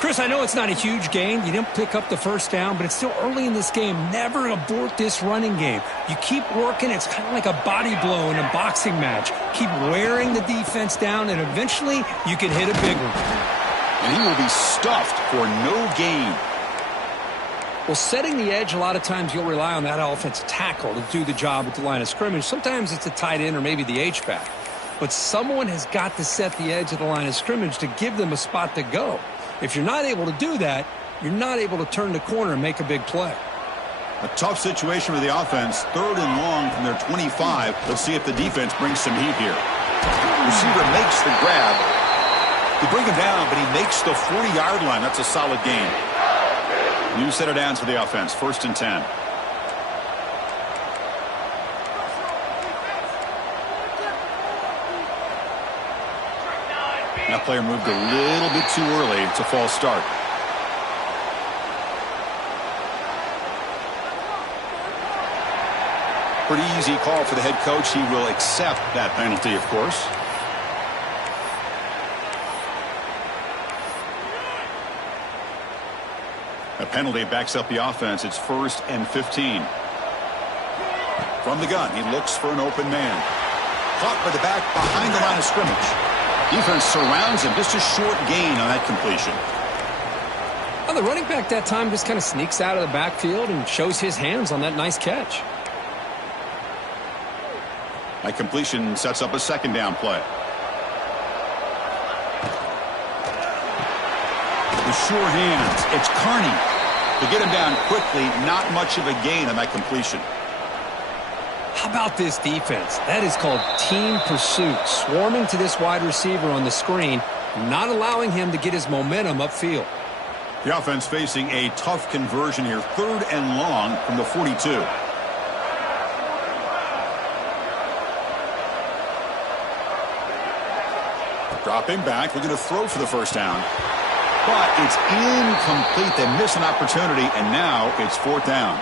Chris, I know it's not a huge gain. You didn't pick up the first down, but it's still early in this game. Never abort this running game. You keep working. It's kind of like a body blow in a boxing match. Keep wearing the defense down, and eventually you can hit a big one. And he will be stuffed for no gain. Well, setting the edge, a lot of times you'll rely on that offensive tackle to do the job at the line of scrimmage. Sometimes it's a tight end or maybe the H-back. But someone has got to set the edge of the line of scrimmage to give them a spot to go. If you're not able to do that, you're not able to turn the corner and make a big play. A tough situation for the offense. 3rd and long from their 25. Let's see if the defense brings some heat here. Receiver makes the grab. They bring him down, but he makes the 40-yard line. That's a solid gain. New set of downs for the offense. 1st and 10. That player moved a little bit too early. It's a false start. Pretty easy call for the head coach. He will accept that penalty, of course. A penalty backs up the offense. It's 1st and 15. From the gun, he looks for an open man. Caught by the back behind the line of scrimmage. Defense surrounds him. Just a short gain on that completion. Well, the running back that time just kind of sneaks out of the backfield and shows his hands on that nice catch. That completion sets up a 2nd down play. The sure hands. It's Carney. To get him down quickly, not much of a gain on that completion. How about this defense? That is called team pursuit. Swarming to this wide receiver on the screen, not allowing him to get his momentum upfield. The offense facing a tough conversion here. 3rd and long from the 42. Dropping back, looking to throw for the 1st down. But it's incomplete. They miss an opportunity, and now it's 4th down.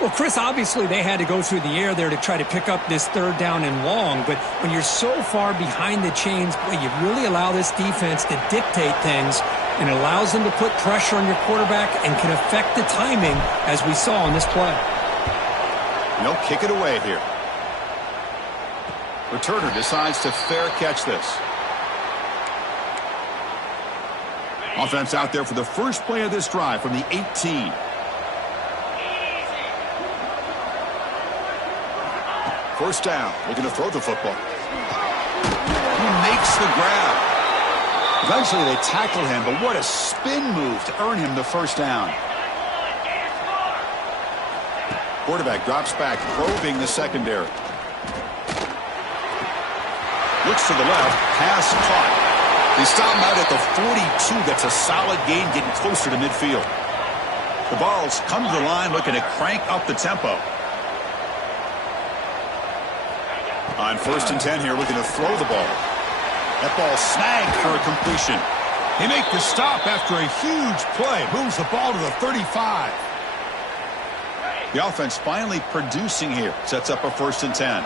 Well, Chris, obviously they had to go through the air there to try to pick up this 3rd down and long, but when you're so far behind the chains, boy, you really allow this defense to dictate things, and it allows them to put pressure on your quarterback and can affect the timing, as we saw on this play. And they'll kick it away here. Returner decides to fair catch this. Offense out there for the first play of this drive from the 18. First down, looking to throw the football. He makes the grab. Eventually they tackle him, but what a spin move to earn him the 1st down. Quarterback drops back, probing the secondary. Looks to the left, pass caught. They stop him out at the 42. That's a solid gain, getting closer to midfield. The Vols come to the line looking to crank up the tempo. On 1st and 10 here, looking to throw the ball. That ball snagged for a completion. They make the stop after a huge play. Moves the ball to the 35. The offense finally producing here. Sets up a 1st and 10.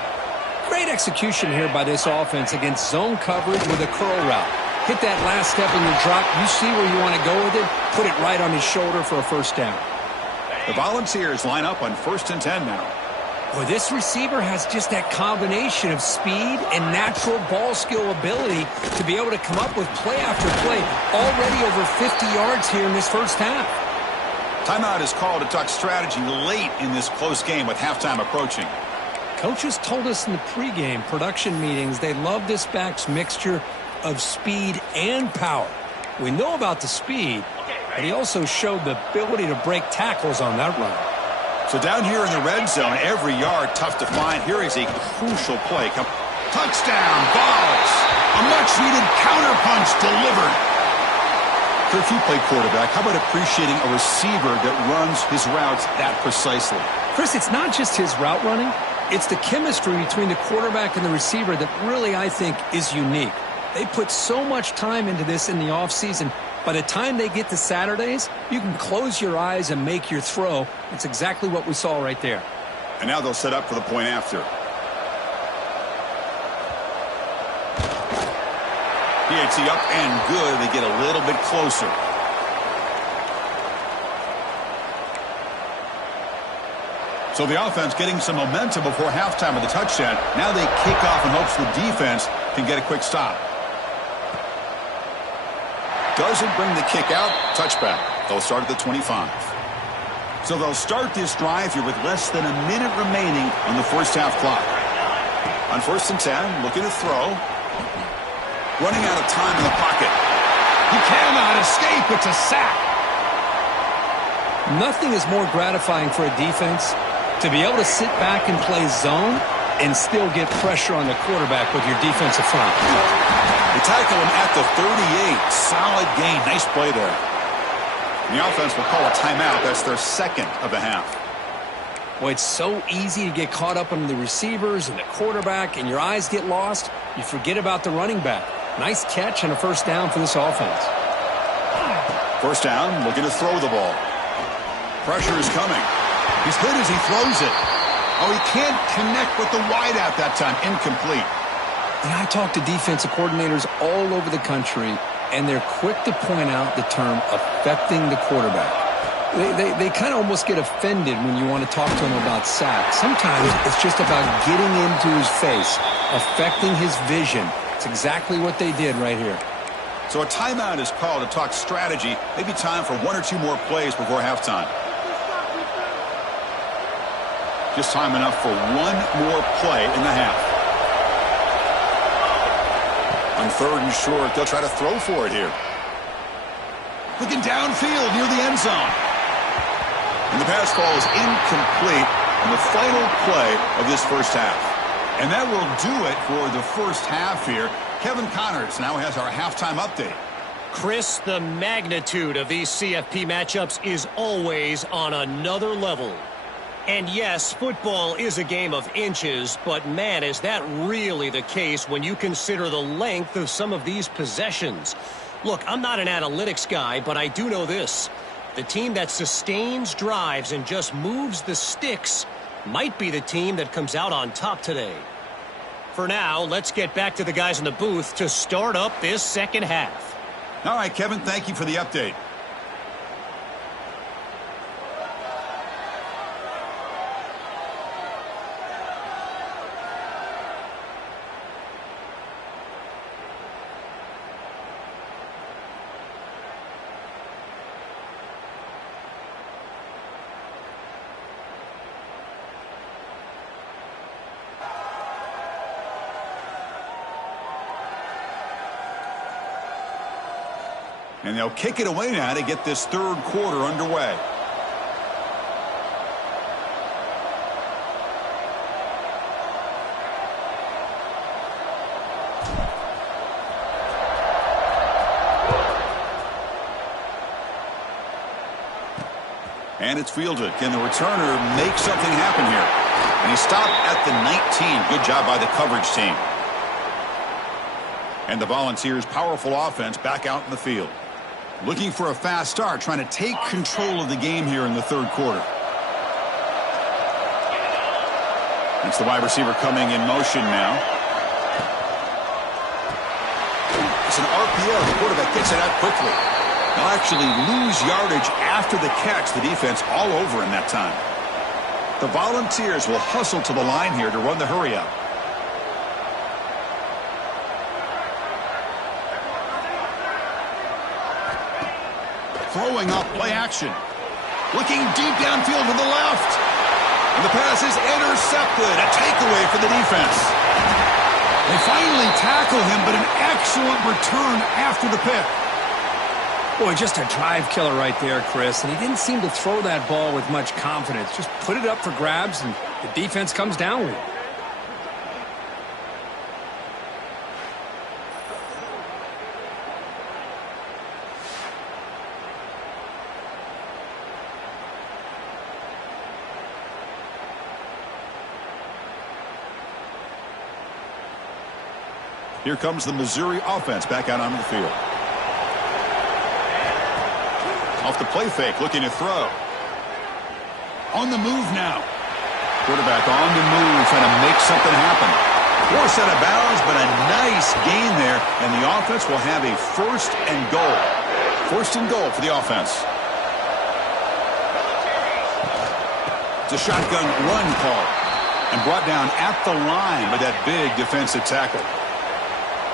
Great execution here by this offense against zone coverage with a curl route. Hit that last step in your drop. You see where you want to go with it. Put it right on his shoulder for a 1st down. The Volunteers line up on 1st and 10 now. Boy, this receiver has just that combination of speed and natural ball skill ability to be able to come up with play after play. Already over 50 yards here in this 1st half. Timeout is called to talk strategy late in this close game with halftime approaching. Coaches told us in the pregame production meetings they love this back's mixture of speed and power. We know about the speed, but he also showed the ability to break tackles on that run. So down here in the red zone, every yard tough to find. Here is a crucial play. Touchdown, Vols. A much-needed counterpunch delivered. If you play quarterback, how about appreciating a receiver that runs his routes that precisely? Chris, it's not just his route running. It's the chemistry between the quarterback and the receiver that really, I think, is unique. They put so much time into this in the offseason. By the time they get to Saturdays, you can close your eyes and make your throw. It's exactly what we saw right there. And now they'll set up for the point after. It's the up and good. They get a little bit closer. So the offense getting some momentum before halftime with the touchdown. Now they kick off in hopes the defense can get a quick stop. Doesn't bring the kick out. Touchback. They'll start at the 25. So they'll start this drive here with less than a minute remaining on the first half clock. On 1st and 10, looking to throw. Running out of time in the pocket. He cannot escape. It's a sack. Nothing is more gratifying for a defense to be able to sit back and play zone and still get pressure on the quarterback with your defensive front. They tackle him at the 38. Solid gain. Nice play there. And the offense will call a timeout. That's their second of the half. Well, it's so easy to get caught up on the receivers and the quarterback, and your eyes get lost. You forget about the running back. Nice catch and a first down for this offense. First down, looking to throw the ball. Pressure is coming. He's hit as he throws it. Oh, he can't connect with the wideout that time. Incomplete. And I talk to defensive coordinators all over the country, and they're quick to point out the term affecting the quarterback. They kind of almost get offended when you want to talk to them about sacks. Sometimes it's just about getting into his face, affecting his vision. It's exactly what they did right here. So a timeout is called to talk strategy. Maybe time for one or two more plays before halftime. Just time enough for one more play in the half. On 3rd and short, they'll try to throw for it here. Looking downfield near the end zone. And the pass ball is incomplete on the final play of this first half. And that will do it for the first half here. Kevin Connors now has our halftime update. Chris, the magnitude of these CFP matchups is always on another level. And yes, football is a game of inches, but man, is that really the case when you consider the length of some of these possessions. Look, I'm not an analytics guy, but I do know this. The team that sustains drives and just moves the sticks might be the team that comes out on top today. For now, let's get back to the guys in the booth to start up this second half. All right, Kevin, thank you for the update. And they'll kick it away now to get this third quarter underway. And it's fielded. Can the returner make something happen here? And he stopped at the 19. Good job by the coverage team. And the Volunteers' powerful offense back out in the field. Looking for a fast start, trying to take control of the game here in the third quarter. It's the wide receiver coming in motion now. It's an RPO. The quarterback gets it out quickly. They'll actually lose yardage after the catch. The defense all over him that time. The Volunteers will hustle to the line here to run the hurry up. Throwing off play action. Looking deep downfield to the left. And the pass is intercepted. A takeaway for the defense. They finally tackle him, but an excellent return after the pick. Boy, just a drive killer right there, Chris. And he didn't seem to throw that ball with much confidence. Just put it up for grabs, and the defense comes down with it. Here comes the Missouri offense back out onto the field. Off the play fake, looking to throw. On the move now. Quarterback on the move, trying to make something happen. Forced out of bounds, but a nice gain there, and the offense will have a first and goal. First and goal for the offense. It's a shotgun run call, and brought down at the line by that big defensive tackle.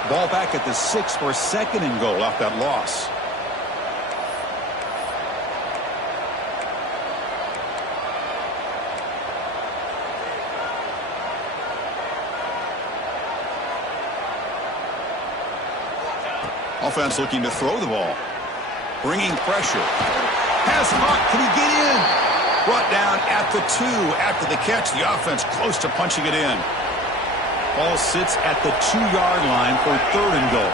Ball back at the 6 for a second and goal off that loss. Offense looking to throw the ball. Bringing pressure. Pass hot. Can he get in? Brought down at the 2 after the catch. The offense close to punching it in. Ball sits at the 2-yard line for third and goal.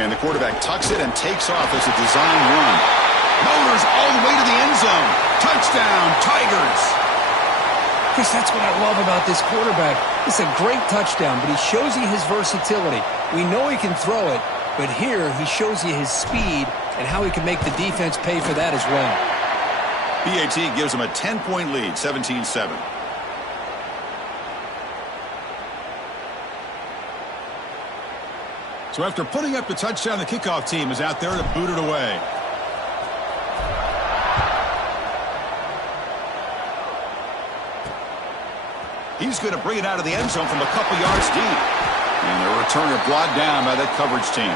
And the quarterback tucks it and takes off as a design run. Motors all the way to the end zone. Touchdown, Tigers. Chris, that's what I love about this quarterback. It's a great touchdown, but he shows you his versatility. We know he can throw it, but here he shows you his speed and how he can make the defense pay for that as well. PAT gives him a 10-point lead, 17-7. So after putting up the touchdown, the kickoff team is out there to boot it away. He's going to bring it out of the end zone from a couple yards deep. And the returner brought down by that coverage team.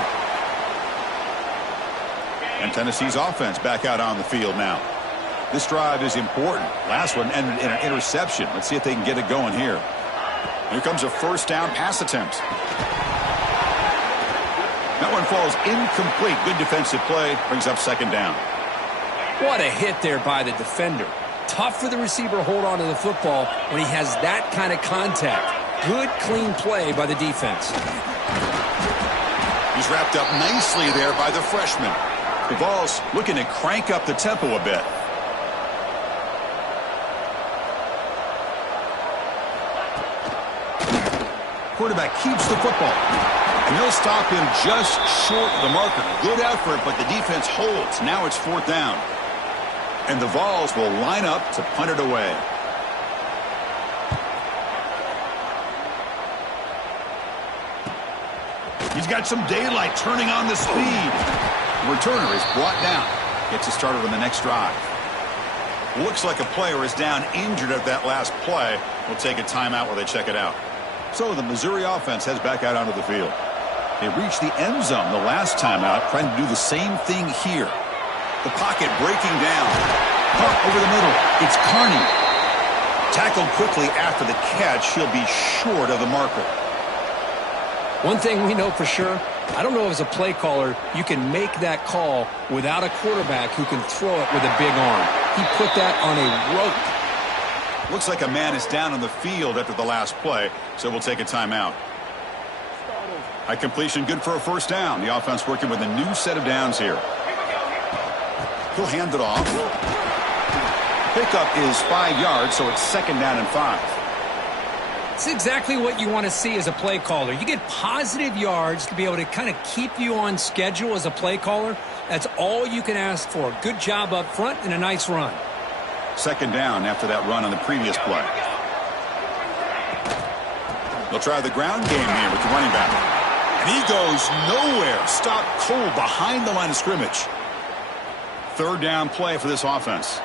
And Tennessee's offense back out on the field now. This drive is important. Last one ended in an interception. Let's see if they can get it going here. Here comes a first down pass attempt. That one falls incomplete. Good defensive play. Brings up second down. What a hit there by the defender. Tough for the receiver to hold on to the football when he has that kind of contact. Good, clean play by the defense. He's wrapped up nicely there by the freshman. The ball's looking to crank up the tempo a bit. Quarterback keeps the football. And they'll stop him just short of the marker. Good effort, but the defense holds. Now it's fourth down. And the Vols will line up to punt it away. He's got some daylight turning on the speed. The returner is brought down. Gets it started on the next drive. Looks like a player is down injured at that last play. We'll take a timeout while they check it out. So the Missouri offense heads back out onto the field. They reached the end zone the last time out, trying to do the same thing here. The pocket breaking down. Caught over the middle. It's Carney. Tackled quickly after the catch. He'll be short of the marker. One thing we know for sure, I don't know if as a play caller you can make that call without a quarterback who can throw it with a big arm. He put that on a rope. Looks like a man is down on the field after the last play, so we'll take a timeout. High completion, good for a first down. The offense working with a new set of downs here. He'll hand it off. Pickup is 5 yards, so it's second down and 5. It's exactly what you want to see as a play caller. You get positive yards to be able to kind of keep you on schedule as a play caller. That's all you can ask for. Good job up front and a nice run. Second down after that run on the previous play. They'll try the ground game here with the running back. And he goes nowhere. Stopped cold behind the line of scrimmage. Third down play for this offense.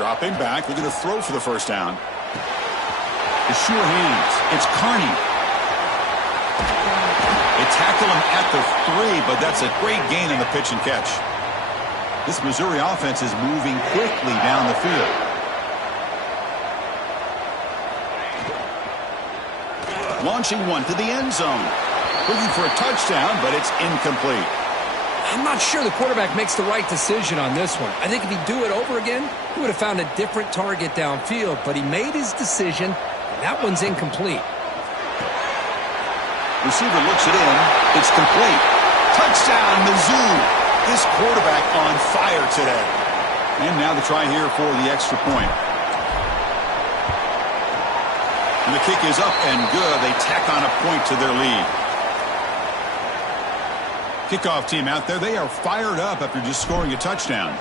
Dropping back, looking to throw for the first down. The sure hands. It's Carney. They tackle him at the 3, but that's a great gain in the pitch and catch. This Missouri offense is moving quickly down the field. Launching one to the end zone. Looking for a touchdown, but it's incomplete. I'm not sure the quarterback makes the right decision on this one. I think if he'd do it over again, he would have found a different target downfield, but he made his decision. That one's incomplete. Receiver looks it in. It's complete. Touchdown, Mizzou. This quarterback on fire today. And now the try here for the extra point. And the kick is up and good. They tack on a point to their lead. Kickoff team out there, they are fired up after just scoring a touchdown.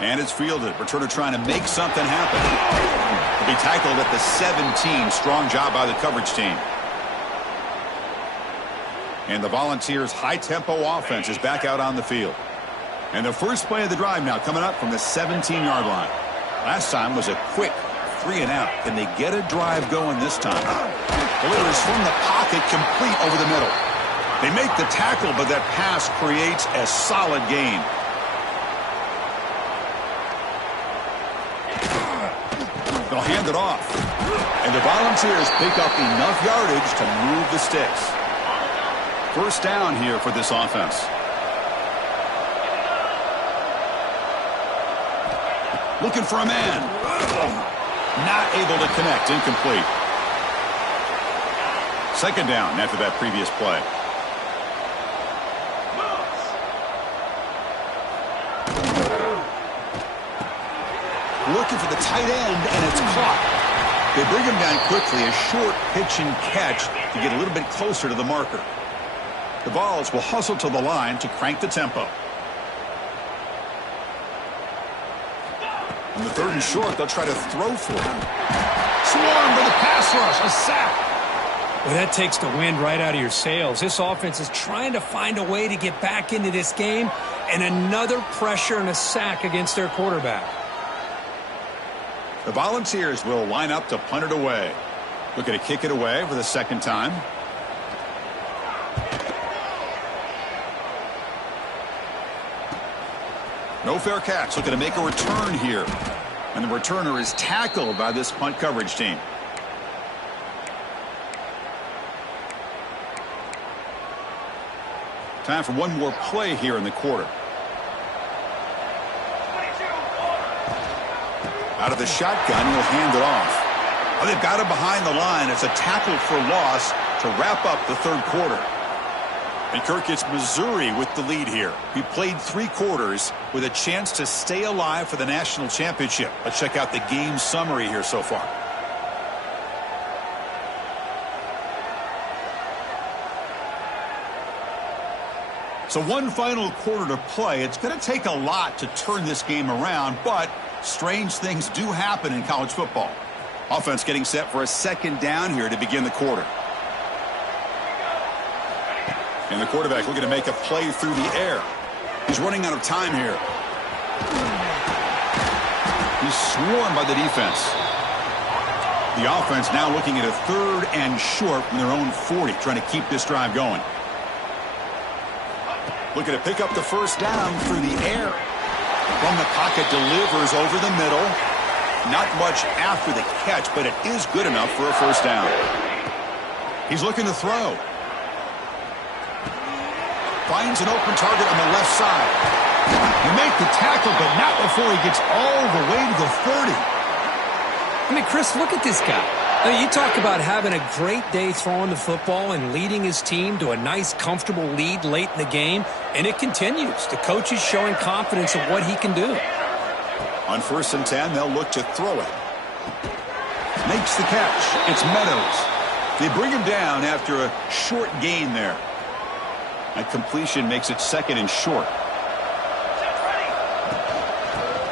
And it's fielded. Returner trying to make something happen. He'll be tackled at the 17. Strong job by the coverage team. And the Volunteers' high-tempo offense is back out on the field. And the first play of the drive now coming up from the 17-yard line. Last time was a quick 3-and-out. Can they get a drive going this time? Delivers from the pocket, complete over the middle. They make the tackle, but that pass creates a solid gain. They'll hand it off. And the Volunteers pick up enough yardage to move the sticks. First down here for this offense. Looking for a man. Not able to connect. Incomplete. Second down after that previous play. Looking for the tight end, and it's caught. They bring him down quickly. A short pitch and catch to get a little bit closer to the marker. The Vols will hustle to the line to crank the tempo. On the 3rd and short, they'll try to throw for it. Swarm for the pass rush. A sack. Well, that takes the wind right out of your sails. This offense is trying to find a way to get back into this game, and another pressure and a sack against their quarterback. The Volunteers will line up to punt it away. Looking to kick it away for the second time. No fair catch. Looking to make a return here. And the returner is tackled by this punt coverage team. Time for one more play here in the quarter. Out of the shotgun, he'll hand it off. Oh, they've got him behind the line. It's a tackle for loss to wrap up the 3rd quarter. And Kirk, it's Missouri with the lead here. He played 3 quarters with a chance to stay alive for the national championship. Let's check out the game summary here so far. So one final quarter to play. It's going to take a lot to turn this game around, but strange things do happen in college football. Offense getting set for a second down here to begin the quarter. And the quarterback looking to make a play through the air. He's running out of time here. He's swarmed by the defense. The offense now looking at a 3rd and short from their own 40, trying to keep this drive going. Looking to pick up the first down through the air. From the pocket, delivers over the middle. Not much after the catch, but it is good enough for a first down. He's looking to throw. Finds an open target on the left side. He make the tackle, but not before he gets all the way to the 30. I mean, Chris, look at this guy. I mean, you talk about having a great day throwing the football and leading his team to a nice, comfortable lead late in the game, and it continues. The coach is showing confidence of what he can do. On 1st and 10, they'll look to throw it. Makes the catch. It's Meadows. They bring him down after a short gain there. A completion makes it 2nd and short.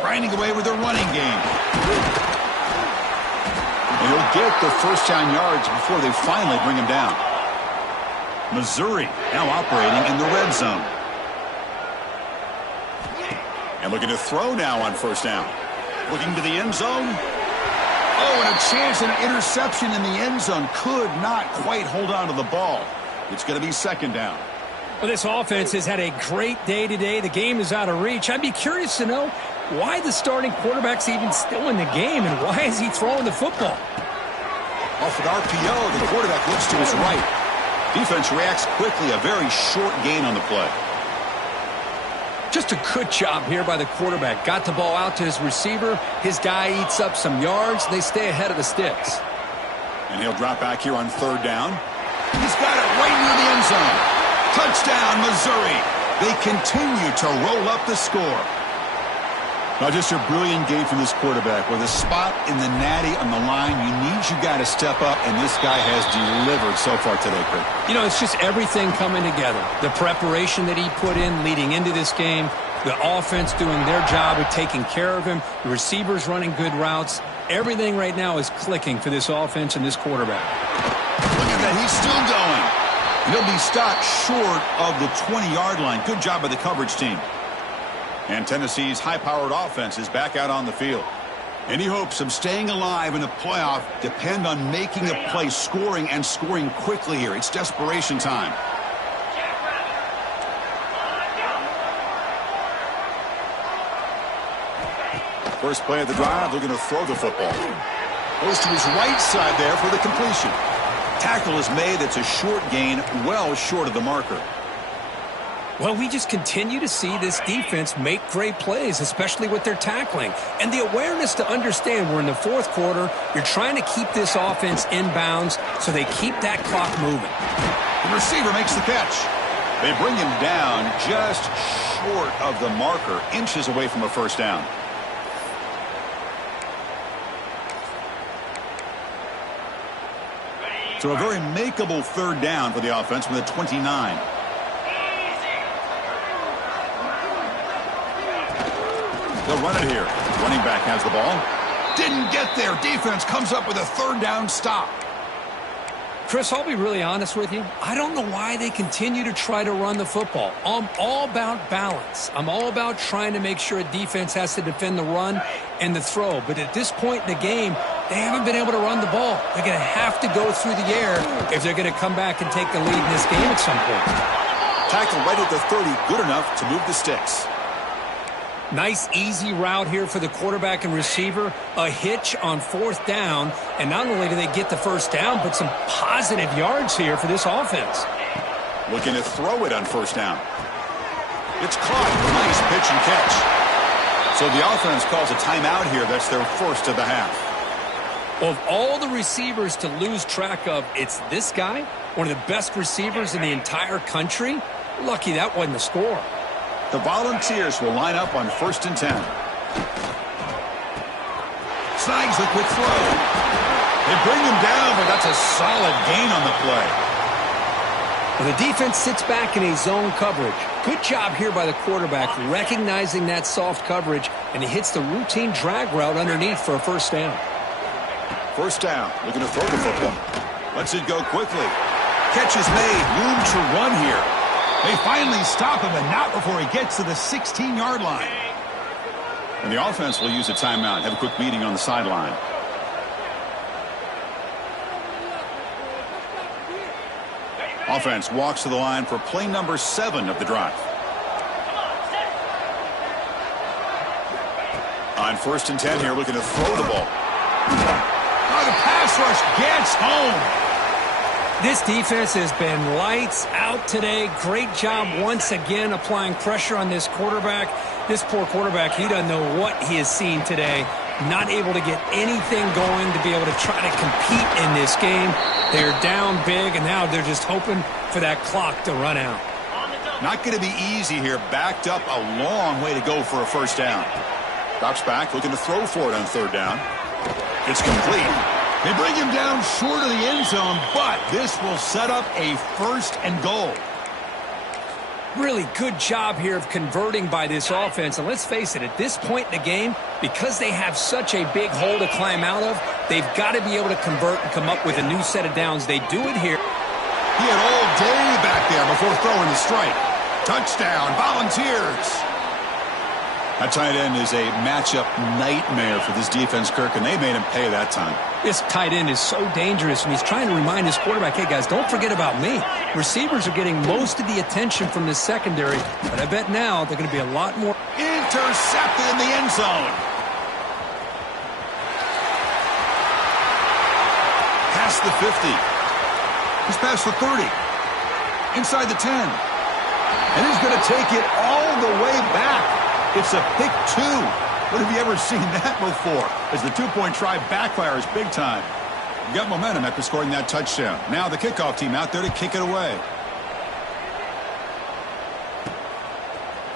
Grinding away with their running game. And he'll get the first down yards before they finally bring him down. Missouri now operating in the red zone. And looking to throw now on 1st down. Looking to the end zone. Oh, and a chance at an interception in the end zone. Could not quite hold on to the ball. It's going to be 2nd down. Well, this offense has had a great day today. The game is out of reach. I'd be curious to know why the starting quarterback's even still in the game, and why is he throwing the football? Off an RPO, the quarterback looks to his right. Defense reacts quickly. A very short gain on the play. Just a good job here by the quarterback. Got the ball out to his receiver. His guy eats up some yards. They stay ahead of the sticks. And he'll drop back here on 3rd down. He's got it right near the end zone. Touchdown, Missouri. They continue to roll up the score. Now, just a brilliant game from this quarterback. With a spot in the natty on the line, you got to step up, and this guy has delivered so far today, Craig. You know, it's just everything coming together. The preparation that he put in leading into this game, the offense doing their job of taking care of him, the receivers running good routes. Everything right now is clicking for this offense and this quarterback. Look at that. He's still going. He'll be stopped short of the 20-yard line. Good job by the coverage team. And Tennessee's high-powered offense is back out on the field. Any hopes of staying alive in the playoff depend on making a play, scoring quickly here. It's desperation time. First play of the drive, they're going to throw the football. Goes to his right side there for the completion. Tackle is made. It's a short gain, well short of the marker. Well, we just continue to see this defense make great plays, especially with their tackling. And the awareness to understand we're in the fourth quarter, you're trying to keep this offense in bounds so they keep that clock moving. The receiver makes the catch. They bring him down just short of the marker, inches away from a first down. So a very makeable third down for the offense with a 29. They'll run it here. Running back has the ball. Didn't get there. Defense comes up with a third down stop. Chris, I'll be really honest with you. I don't know why they continue to try to run the football. I'm all about balance. I'm all about trying to make sure a defense has to defend the run and the throw. But at this point in the game, they haven't been able to run the ball. They're going to have to go through the air if they're going to come back and take the lead in this game at some point. Tackle right at the 30, good enough to move the sticks. Nice, easy route here for the quarterback and receiver. A hitch on fourth down. And not only do they get the first down, but some positive yards here for this offense. Looking to throw it on first down. It's caught. Nice pitch and catch. So the offense calls a timeout here. That's their first of the half. Of all the receivers to lose track of, it's this guy, one of the best receivers in the entire country. Lucky that wasn't the score. The Volunteers will line up on 1st and 10. Snags the quick throw. They bring him down, but that's a solid gain on the play. Well, the defense sits back in a zone coverage. Good job here by the quarterback recognizing that soft coverage, and he hits the routine drag route underneath for a first down. First down, looking to throw the football. Lets it go quickly. Catch is made, room to run here. They finally stop him, and not before he gets to the 16-yard line. And the offense will use a timeout, have a quick meeting on the sideline. Offense walks to the line for play number 7 of the drive. On 1st and 10 here, looking to throw the ball. Oh, the pass rush gets home. This defense has been lights out today. Great job once again applying pressure on this quarterback. This poor quarterback, he doesn't know what he has seen today. Not able to get anything going to be able to try to compete in this game. They're down big, and now they're just hoping for that clock to run out. Not going to be easy here. Backed up a long way to go for a first down. Drops back, looking to throw for it on 3rd down. It's complete. They bring him down short of the end zone, but this will set up a 1st and goal. Really good job here of converting by this offense. And let's face it, at this point in the game, because they have such a big hole to climb out of, they've got to be able to convert and come up with a new set of downs. They do it here. He had all day back there before throwing the strike. Touchdown, Volunteers. That tight end is a matchup nightmare for this defense, Kirk, and they made him pay that time. This tight end is so dangerous, and he's trying to remind his quarterback, hey, guys, don't forget about me. Receivers are getting most of the attention from this secondary, but I bet now they're going to be a lot more. Intercepted in the end zone. Past the 50. He's past the 30. Inside the 10. And he's going to take it all the way back. It's a pick 2. What have you ever seen that before? As the 2-point try backfires big time. You got momentum after scoring that touchdown. Now the kickoff team out there to kick it away.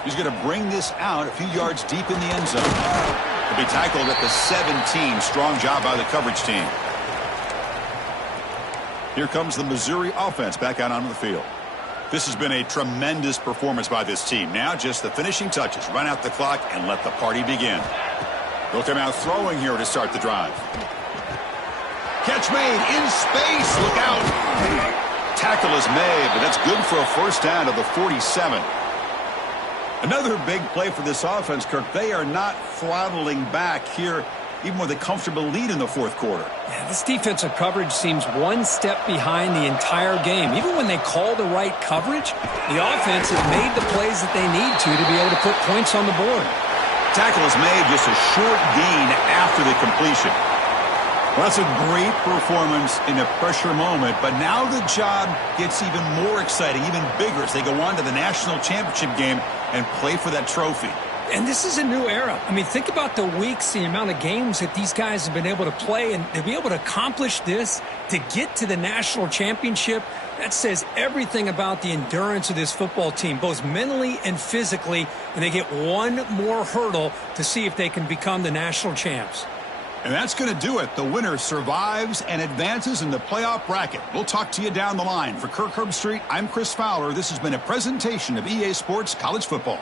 He's going to bring this out a few yards deep in the end zone. He'll be tackled at the 17. Strong job by the coverage team. Here comes the Missouri offense back out onto the field. This has been a tremendous performance by this team. Now just the finishing touches. Run out the clock and let the party begin. They'll come out throwing here to start the drive. Catch made in space. Look out. Tackle is made, but that's good for a first down to the 47. Another big play for this offense, Kirk. They are not throttling back here, even with a comfortable lead in the fourth quarter. Yeah, this defensive coverage seems one step behind the entire game. Even when they call the right coverage, the offense has made the plays that they need to be able to put points on the board. Tackle is made, just a short gain after the completion. Well, that's a great performance in a pressure moment, but now the job gets even more exciting, even bigger as they go on to the national championship game and play for that trophy. And this is a new era. I mean, think about the weeks, the amount of games that these guys have been able to play, and to be able to accomplish this, to get to the national championship, that says everything about the endurance of this football team, both mentally and physically, and they get one more hurdle to see if they can become the national champs. And that's going to do it. The winner survives and advances in the playoff bracket. We'll talk to you down the line. For Kirk Herbstreit, I'm Chris Fowler. This has been a presentation of EA Sports College Football.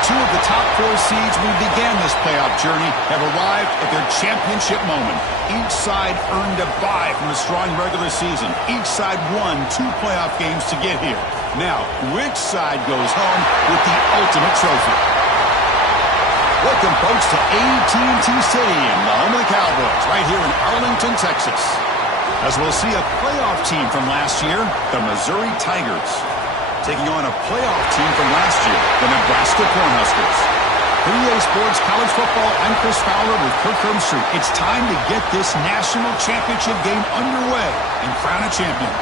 Two of the top 4 seeds we began this playoff journey have arrived at their championship moment. Each side earned a bye from a strong regular season. Each side won 2 playoff games to get here. Now, which side goes home with the ultimate trophy? Welcome, folks, to AT&T Stadium, the home of the Cowboys, right here in Arlington, Texas. As we'll see a playoff team from last year, the Missouri Tigers, taking on a playoff team from last year, the Nebraska Cornhuskers. For EA Sports College Football, I'm Chris Fowler with Kirk Herbstreit. It's time to get this national championship game underway and crown a champion.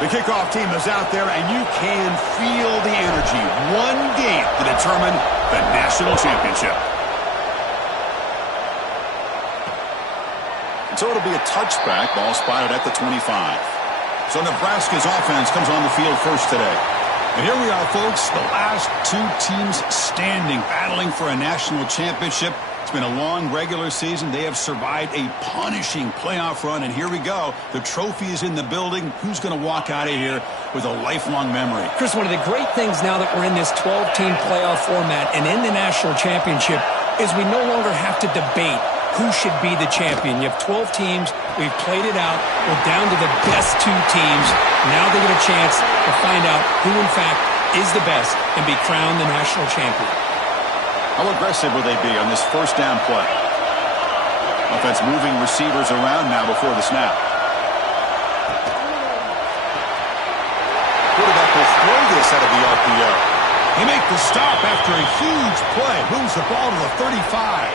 The kickoff team is out there, and you can feel the energy. One game to determine the national championship. And so it'll be a touchback. Ball spotted at the 25. So Nebraska's offense comes on the field first today. And here we are, folks, the last 2 teams standing, battling for a national championship. It's been a long regular season. They have survived a punishing playoff run, and here we go. The trophy is in the building. Who's going to walk out of here with a lifelong memory? Chris, one of the great things now that we're in this 12-team playoff format and in the national championship is we no longer have to debate who should be the champion. You have 12 teams. We've played it out. We're down to the best 2 teams. Now they get a chance to find out who, in fact, is the best and be crowned the national champion. How aggressive will they be on this first down play? Offense moving receivers around now before the snap. Quarterback will throw this out of the RPO. He makes the stop after a huge play. Moves the ball to the 35.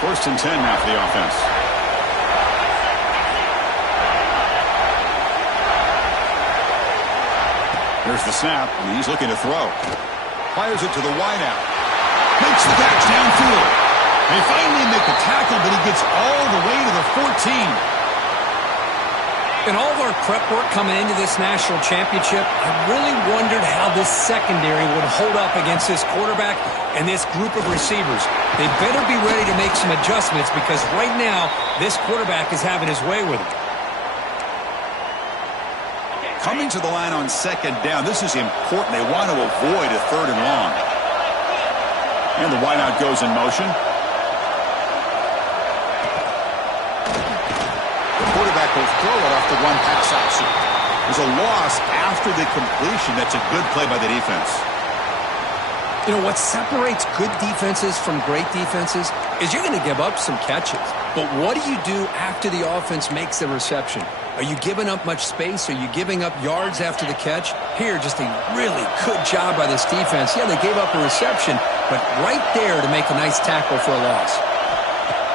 First and 10 now for the offense. Here's the snap, and he's looking to throw. Fires it to the wideout. Makes the catch downfield. They finally make the tackle, but he gets all the way to the 14. In all of our prep work coming into this national championship, I really wondered how this secondary would hold up against this quarterback and this group of receivers. They better be ready to make some adjustments because right now, this quarterback is having his way with it. Coming to the line on second down, this is important. They want to avoid a 3rd and long. And the wideout goes in motion. The quarterback will throw it off the one-pass option. There's a loss after the completion. That's a good play by the defense. You know, what separates good defenses from great defenses is you're going to give up some catches. But what do you do after the offense makes the reception? Are you giving up much space? Are you giving up yards after the catch? Here, just a really good job by this defense. Yeah, they gave up a reception, but right there to make a nice tackle for a loss.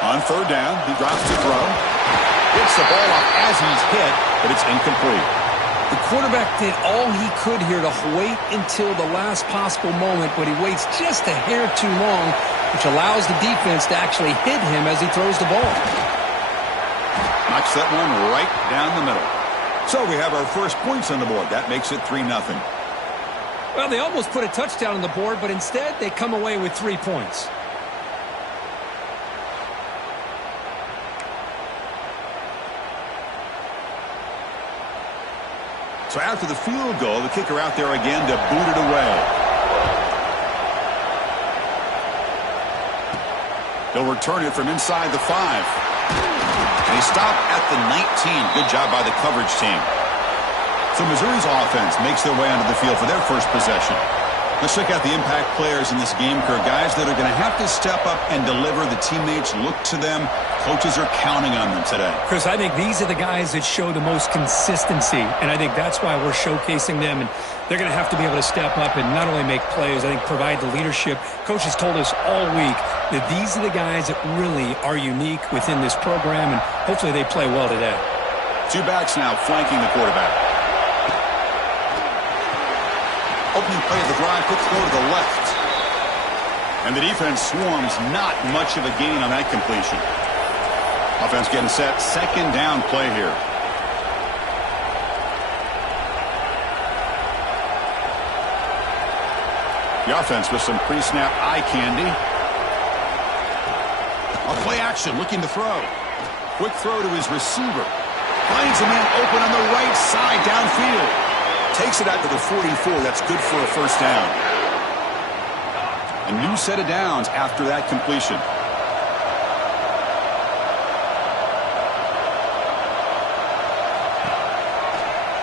On 3rd down, he drops to throw. Gets the ball off as he's hit, but it's incomplete. The quarterback did all he could here to wait until the last possible moment, but he waits just a hair too long, which allows the defense to actually hit him as he throws the ball. Knocks that one right down the middle. So we have our first points on the board. That makes it 3-0. Well, they almost put a touchdown on the board, but instead they come away with 3 points. So after the field goal, the kicker out there again to boot it away. They'll return it from inside the 5. And he stopped at the 19. Good job by the coverage team. So Missouri's offense makes their way onto the field for their first possession. Let's check out the impact players in this game, Kirk. Guys that are going to have to step up and deliver. The teammates look to them. Coaches are counting on them today. Chris, I think these are the guys that show the most consistency, and I think that's why we're showcasing them. And they're going to have to be able to step up and not only make plays, I think provide the leadership. Coach has told us all week that these are the guys that really are unique within this program, and hopefully they play well today. 2 backs now flanking the quarterback. Opening play of the drive, quick throw to the left. And the defense swarms, not much of a gain on that completion. Offense getting set, second down play here. The offense with some pre-snap eye candy. A play action, looking to throw. Quick throw to his receiver. Finds a man open on the right side downfield. Takes it out to the 44. That's good for a first down. A new set of downs after that completion.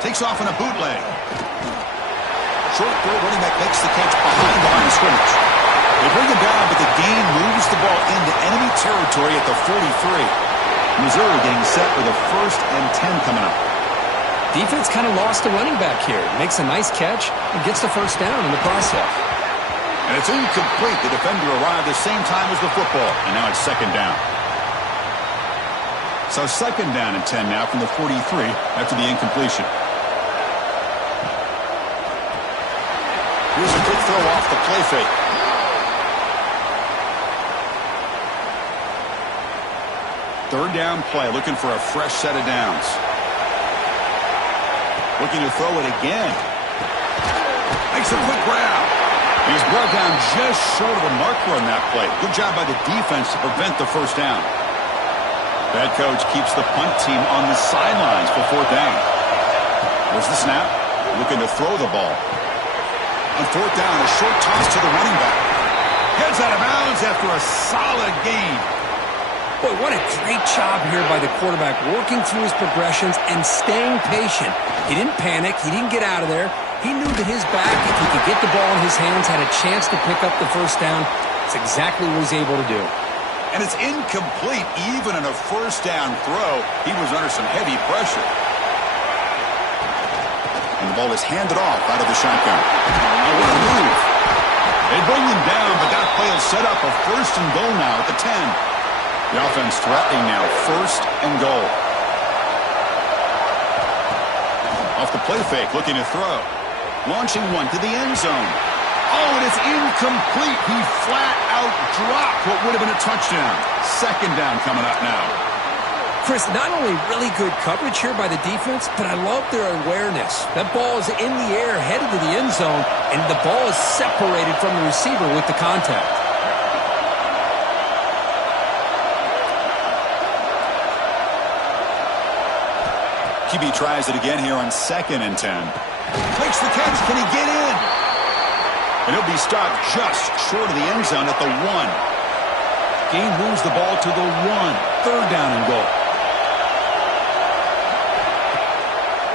Takes off on a bootleg. Short throw, running back makes the catch behind the line of scrimmage. They bring him down, but the gain moves the ball into enemy territory at the 43. Missouri getting set for the 1st and 10 coming up. Defense kind of lost the running back here. Makes a nice catch and gets the first down in the process. And it's incomplete. The defender arrived the same time as the football, and now it's 2nd down. So 2nd down and 10 now from the 43 after the incompletion. Here's a quick throw off the play fake. Third down play, looking for a fresh set of downs. Looking to throw it again. Makes a quick grab. He was brought down just short of the marker on that play. Good job by the defense to prevent the first down. That coach keeps the punt team on the sidelines for 4th down. There's the snap. Looking to throw the ball. On 4th down, a short toss to the running back. Gets out of bounds after a solid gain. Boy, what a great job here by the quarterback, working through his progressions and staying patient. He didn't panic. He didn't get out of there. He knew that his back, if he could get the ball in his hands, had a chance to pick up the first down. It's exactly what he's able to do. And it's incomplete. Even in a first down throw, he was under some heavy pressure. And the ball is handed off out of the shotgun. Now what a move. They bring him down, but that play will set up a 1st and goal now at the 10. The offense threatening now, 1st and goal. Off the play fake, looking to throw. Launching one to the end zone. Oh, and it's incomplete. He flat out dropped what would have been a touchdown. 2nd down coming up now. Chris, not only really good coverage here by the defense, but I love their awareness. That ball is in the air, headed to the end zone, and the ball is separated from the receiver with the contact. QB tries it again here on 2nd and 10. Makes the catch. Can he get in? And he'll be stopped just short of the end zone at the 1. Gain moves the ball to the 1. 3rd down and goal.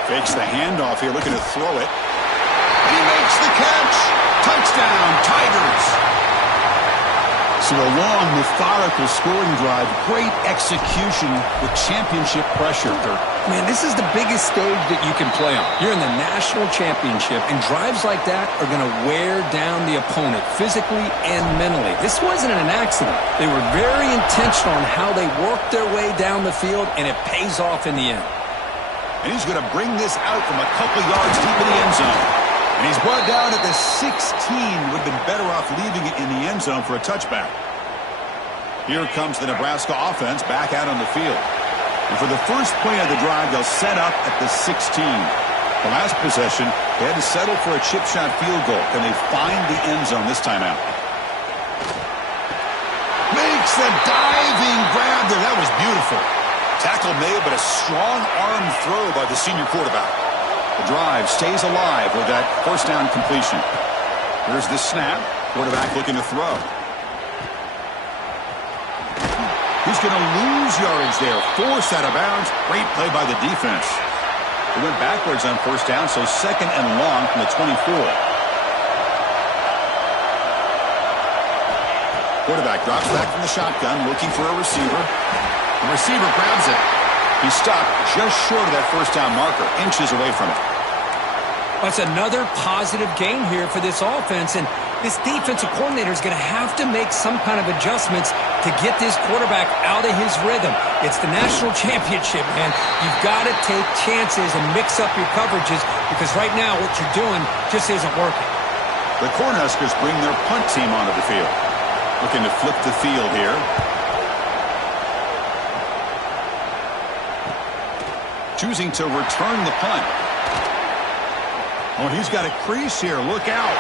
Fakes the handoff here, looking to throw it. He makes the catch. Touchdown, Tigers. So a long, methodical scoring drive. Great execution with championship pressure. Man, this is the biggest stage that you can play on. You're in the national championship, and drives like that are going to wear down the opponent physically and mentally. This wasn't an accident. They were very intentional on how they worked their way down the field, and it pays off in the end. And he's going to bring this out from a couple yards deep in the end zone. And he's brought down at the 16. Would have been better off leaving it in the end zone for a touchback. Here comes the Nebraska offense back out on the field. And for the first play of the drive, they'll set up at the 16. The last possession, they had to settle for a chip shot field goal. Can they find the end zone this time out? Makes the diving grab there. That was beautiful. Tackle made, but a strong arm throw by the senior quarterback. The drive stays alive with that first down completion. Here's the snap. Quarterback looking to throw. He's going to lose yardage there. Forced out of bounds. Great play by the defense. He went backwards on first down, so 2nd and long from the 24. Quarterback drops back from the shotgun, looking for a receiver. The receiver grabs it. He's stopped just short of that first down marker, inches away from it. That's another positive gain here for this offense, and this defensive coordinator is going to have to make some kind of adjustments to get this quarterback out of his rhythm. It's the national championship, man. You've got to take chances and mix up your coverages, because right now what you're doing just isn't working. The Cornhuskers bring their punt team onto the field. Looking to flip the field here. Choosing to return the punt. Oh, he's got a crease here. Look out.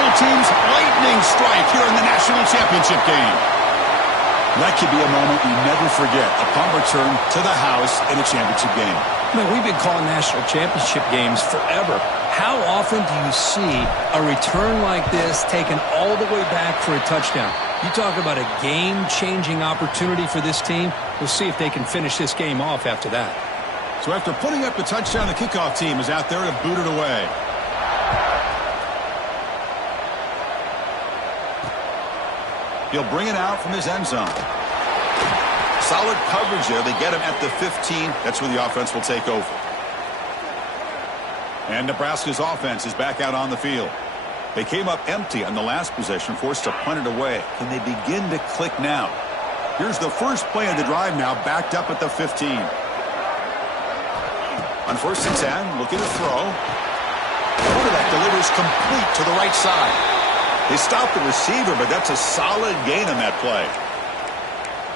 special teams lightning strike here in the national championship game. That could be a moment you never forget upon return to the house in a championship game. Man, we've been calling national championship games forever. How often do you see a return like this taken all the way back for a touchdown? You talk about a game-changing opportunity for this team. We'll see if they can finish this game off after that. So after putting up the touchdown, the kickoff team is out there to boot it away. He'll bring it out from his end zone. Solid coverage there. They get him at the 15. That's where the offense will take over. And Nebraska's offense is back out on the field. They came up empty on the last possession, forced to punt it away. Can they begin to click now? Here's the first play of the drive now, backed up at the 15. On 1st and 10, looking to throw. Quarterback delivers complete to the right side. They stop the receiver, but that's a solid gain on that play.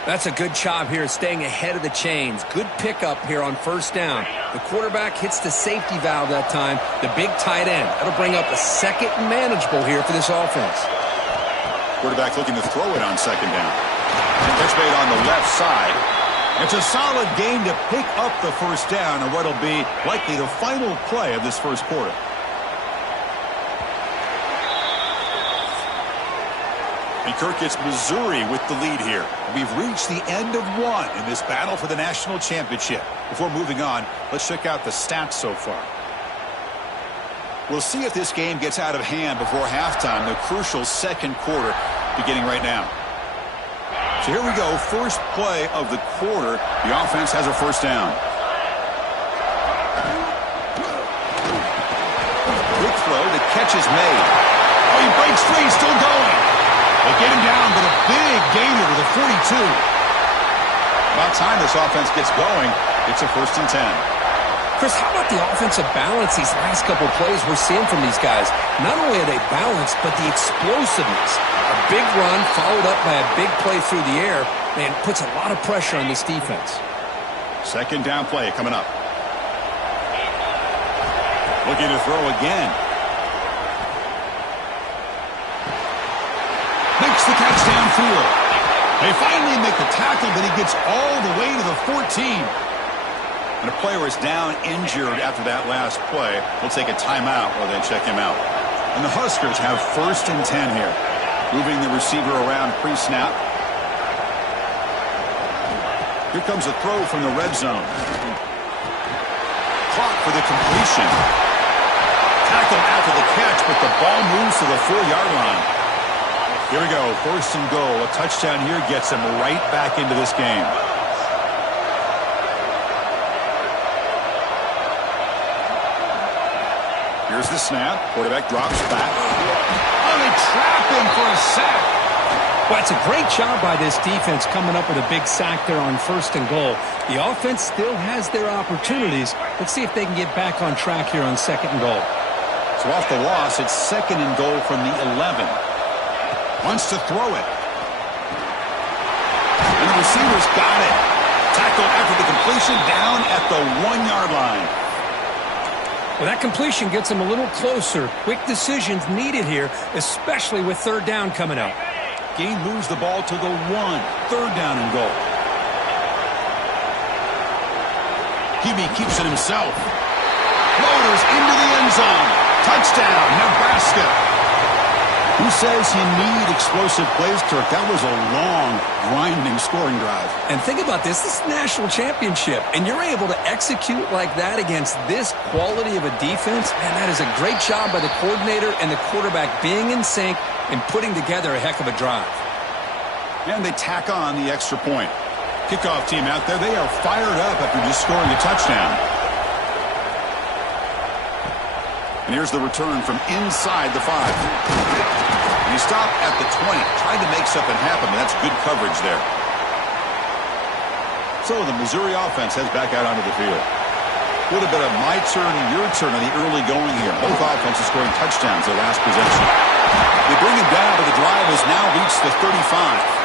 That's a good job here staying ahead of the chains. Good pickup here on 1st down. The quarterback hits the safety valve that time, the big tight end. That'll bring up a second manageable here for this offense. Quarterback looking to throw it on 2nd down. And catch made on the left side. It's a solid gain to pick up the 1st down and what'll be likely the final play of this first quarter. And Kirk gets Missouri with the lead here. We've reached the end of one in this battle for the national championship. Before moving on, let's check out the stats so far. We'll see if this game gets out of hand before halftime, the crucial 2nd quarter beginning right now. So here we go, first play of the quarter. The offense has a 1st down. Quick throw, the catch is made. Oh, he breaks free, still going. They get him down, but a big gainer to the 42. About time this offense gets going. It's a 1st and 10. Chris, how about the offensive balance these last couple plays we're seeing from these guys? Not only are they balanced, but the explosiveness. A big run followed up by a big play through the air, man, puts a lot of pressure on this defense. 2nd down play coming up. Looking to throw again. Makes the catch downfield. They finally make the tackle, but he gets all the way to the 14. And a player is down injured after that last play. We'll take a timeout while they check him out. And the Huskers have 1st and 10 here. Moving the receiver around pre-snap. Here comes a throw from the red zone. Clock for the completion. Tackle after the catch, but the ball moves to the 4-yard line. Here we go, 1st and goal. A touchdown here gets him right back into this game. Here's the snap. Quarterback drops back. Oh, they trap him for a sack. Well, it's a great job by this defense coming up with a big sack there on 1st and goal. The offense still has their opportunities. Let's see if they can get back on track here on 2nd and goal. So off the loss, it's 2nd and goal from the 11. Wants to throw it. And the receiver's got it. Tackle after the completion down at the 1-yard line. Well, that completion gets him a little closer. Quick decisions needed here, especially with 3rd down coming up. Gain moves the ball to the 1. 3rd down and goal. Hebe keeps it himself. Floaters into the end zone. Touchdown, Nebraska. Who says you need explosive plays, Kirk? That was a long, grinding scoring drive. And think about this. This is a national championship, and you're able to execute like that against this quality of a defense. Man, that is a great job by the coordinator and the quarterback being in sync and putting together a heck of a drive. And they tack on the extra point. Kickoff team out there, they are fired up after just scoring a touchdown. And here's the return from inside the 5. And he stopped at the 20. Tried to make something happen, but that's good coverage there. So the Missouri offense heads back out onto the field. A little bit of my turn, your turn on the early going here. Both offenses scoring touchdowns their last possession. They bring him down, but the drive has now reached the 35.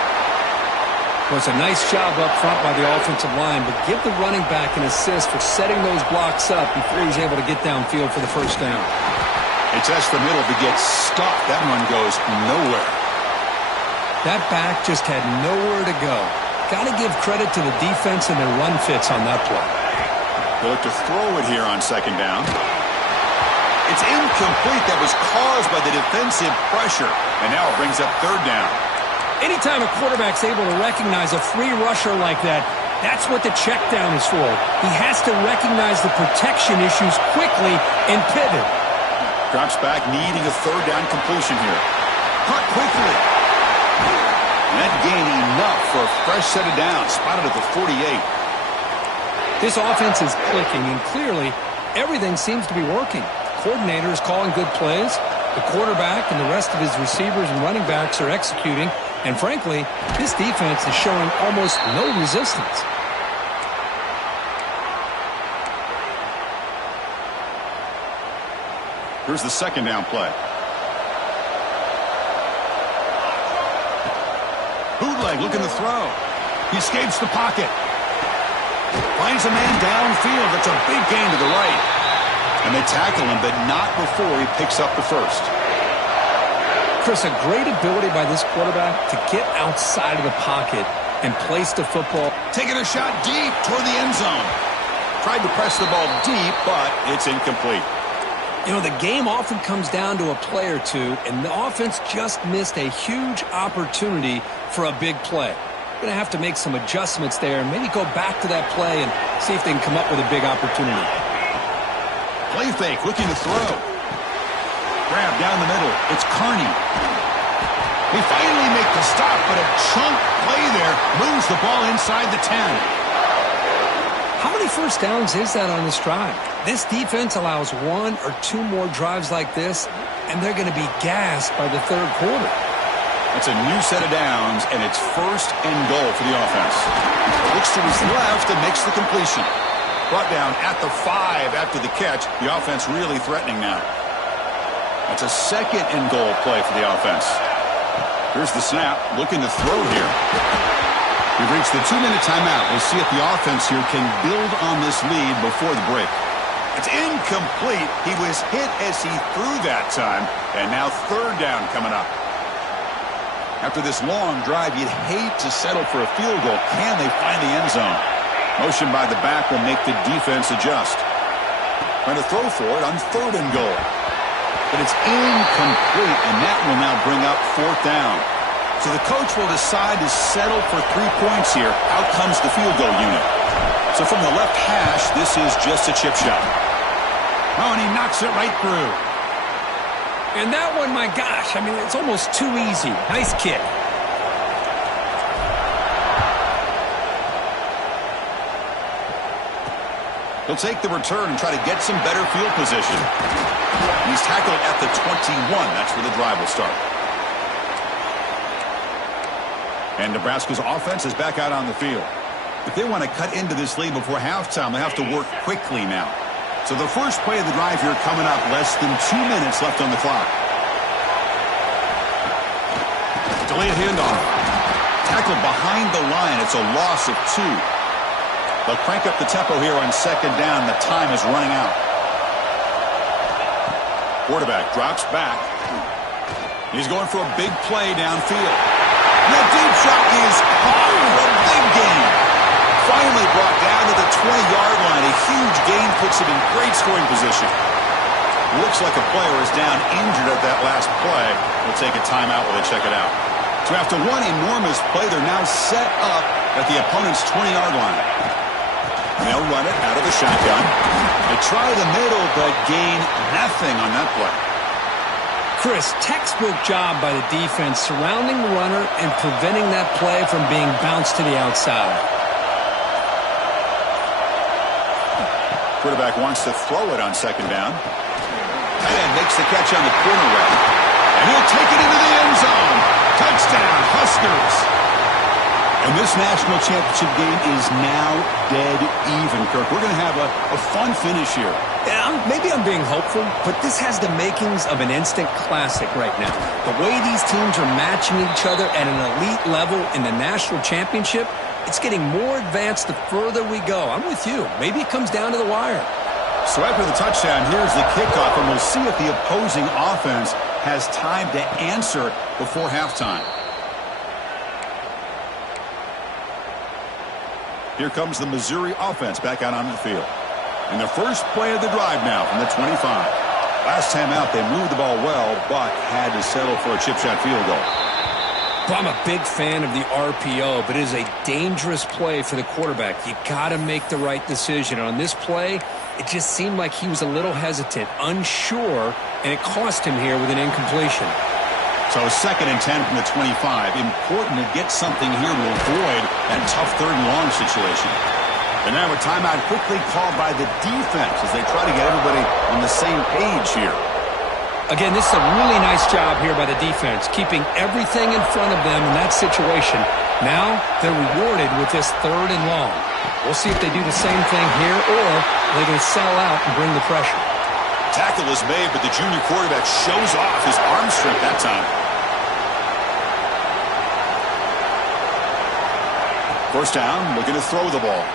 Well, it's a nice job up front by the offensive line, but give the running back an assist for setting those blocks up before he's able to get downfield for the 1st down. They test the middle to get stuffed. That one goes nowhere. That back just had nowhere to go. Got to give credit to the defense and their run fits on that play. They look to throw it here on second down. It's incomplete. That was caused by the defensive pressure. And now it brings up third down. Anytime a quarterback's able to recognize a free rusher like that, that's what the check down is for. He has to recognize the protection issues quickly and pivot. Drops back, needing a third down completion here. Cut quickly. And that gained enough for a fresh set of downs. Spotted at the 48. This offense is clicking, and clearly everything seems to be working. Coordinator is calling good plays. The quarterback and the rest of his receivers and running backs are executing. And frankly, this defense is showing almost no resistance. Here's the second down play. Bootleg looking to throw. He escapes the pocket. Finds a man downfield. That's a big gain to the right. And they tackle him, but not before he picks up the first. Chris, a great ability by this quarterback to get outside of the pocket and place the football. Taking a shot deep toward the end zone. Tried to press the ball deep, but it's incomplete. You know, the game often comes down to a play or two, and the offense just missed a huge opportunity for a big play. Going to have to make some adjustments there and maybe go back to that play and see if they can come up with a big opportunity. Play fake, looking to throw. Grab down the middle. It's Carney. They finally make the stop, but a chunk play there moves the ball inside the 10. How many first downs is that on this drive? This defense allows one or two more drives like this, and they're going to be gassed by the third quarter. That's a new set of downs, and it's first and goal for the offense. Looks to his left and makes the completion. Brought down at the 5 after the catch. The offense really threatening now. That's a second and goal play for the offense. Here's the snap. Looking to throw here. We've reached the 2-minute timeout. We'll see if the offense here can build on this lead before the break. It's incomplete. He was hit as he threw that time. And now third down coming up. After this long drive, you'd hate to settle for a field goal. Can they find the end zone? Motion by the back will make the defense adjust. Trying to throw for it on third and goal. But it's incomplete, and that will now bring up fourth down. So the coach will decide to settle for 3 points here. Out comes the field goal unit. So from the left hash, this is just a chip shot. Oh, and he knocks it right through. And that one, my gosh, I mean, it's almost too easy. Nice kick. He'll take the return and try to get some better field position. He's tackled at the 21. That's where the drive will start. And Nebraska's offense is back out on the field. If they want to cut into this lead before halftime, they have to work quickly now. So the first play of the drive here coming up, less than 2 minutes left on the clock. Delayed handoff. Tackled behind the line. It's a loss of 2. They'll crank up the tempo here on second down. The time is running out. Quarterback drops back. He's going for a big play downfield. That deep shot is caught for a big gain. Finally brought down to the 20-yard line. A huge gain puts him in great scoring position. Looks like a player is down injured at that last play. We'll take a timeout while they check it out. So after one enormous play, they're now set up at the opponent's 20-yard line. They'll run it out of the shotgun. They try the middle, but gain nothing on that play. Chris, textbook job by the defense surrounding the runner and preventing that play from being bounced to the outside. Quarterback wants to throw it on second down. Tight end makes the catch on the corner route. And he'll take it into the end zone. Touchdown, Huskers. And this national championship game is now dead even, Kirk. We're going to have a fun finish here. Yeah, maybe I'm being hopeful, but this has the makings of an instant classic right now. The way these teams are matching each other at an elite level in the national championship, it's getting more advanced the further we go. I'm with you. Maybe it comes down to the wire. So after the touchdown, here's the kickoff, and we'll see if the opposing offense has time to answer before halftime. Here comes the Missouri offense back out onto the field. And the first play of the drive now from the 25. Last time out, they moved the ball well, but had to settle for a chip shot field goal. Well, I'm a big fan of the RPO, but it is a dangerous play for the quarterback. You got to make the right decision. On this play, it just seemed like he was a little hesitant, unsure, and it cost him here with an incompletion. So 2nd and 10 from the 25. Important to get something here to avoid that tough 3rd and long situation. And now a timeout quickly called by the defense as they try to get everybody on the same page here. Again, this is a really nice job here by the defense, keeping everything in front of them in that situation. Now they're rewarded with this 3rd and long. We'll see if they do the same thing here, or they're going to sell out and bring the pressure. Tackle is made, but the junior quarterback shows off his arm strength that time. First down, looking to throw the ball.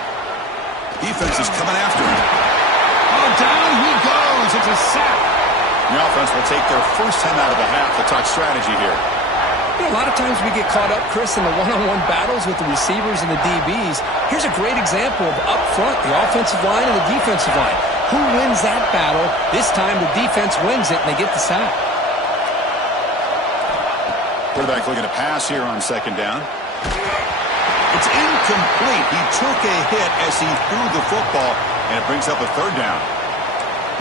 Defense is coming after him. Oh, down he goes. It's a sack. The offense will take their first time out of the half to talk strategy here. You know, a lot of times we get caught up, Chris, in the one-on-one battles with the receivers and the DBs. Here's a great example of up front, the offensive line and the defensive line. Who wins that battle? This time the defense wins it, and they get the sack. Quarterback looking to pass here on 2nd down. It's incomplete. He took a hit as he threw the football, and it brings up a 3rd down.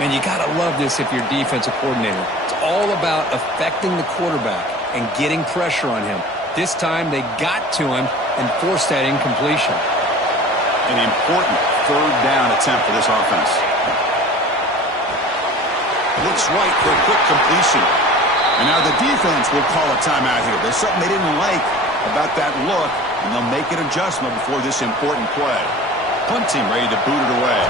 Man, you got to love this if you're a defensive coordinator. It's all about affecting the quarterback and getting pressure on him. This time they got to him and forced that incompletion. An important 3rd down attempt for this offense. Looks right for a quick completion. And now the defense will call a timeout here. There's something they didn't like about that look, and they'll make an adjustment before this important play. Punt team ready to boot it away.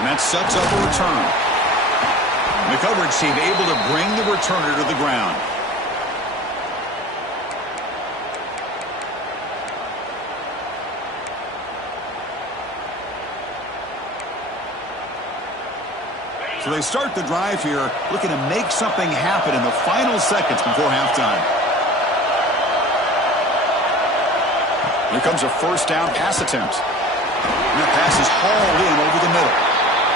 And that sets up a return. And the coverage team able to bring the returner to the ground. So they start the drive here, looking to make something happen in the final seconds before halftime. Here comes a first down pass attempt. And the pass is hauled in over the middle.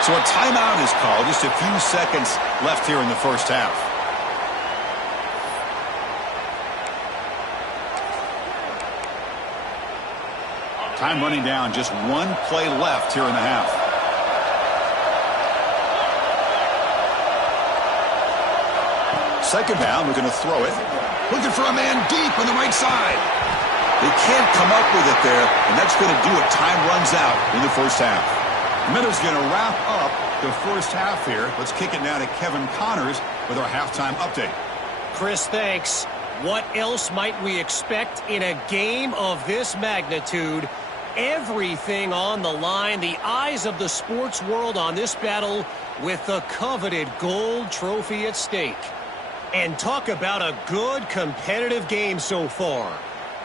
So a timeout is called. Just a few seconds left here in the first half. Time running down. Just one play left here in the half. Second down, we're going to throw it. Looking for a man deep on the right side. They can't come up with it there, and that's going to do it. Time runs out in the first half. Minutes going to wrap up the first half here. Let's kick it now to Kevin Connors with our halftime update. Chris, thanks. What else might we expect in a game of this magnitude? Everything on the line. The eyes of the sports world on this battle with the coveted gold trophy at stake. And talk about a good competitive game so far.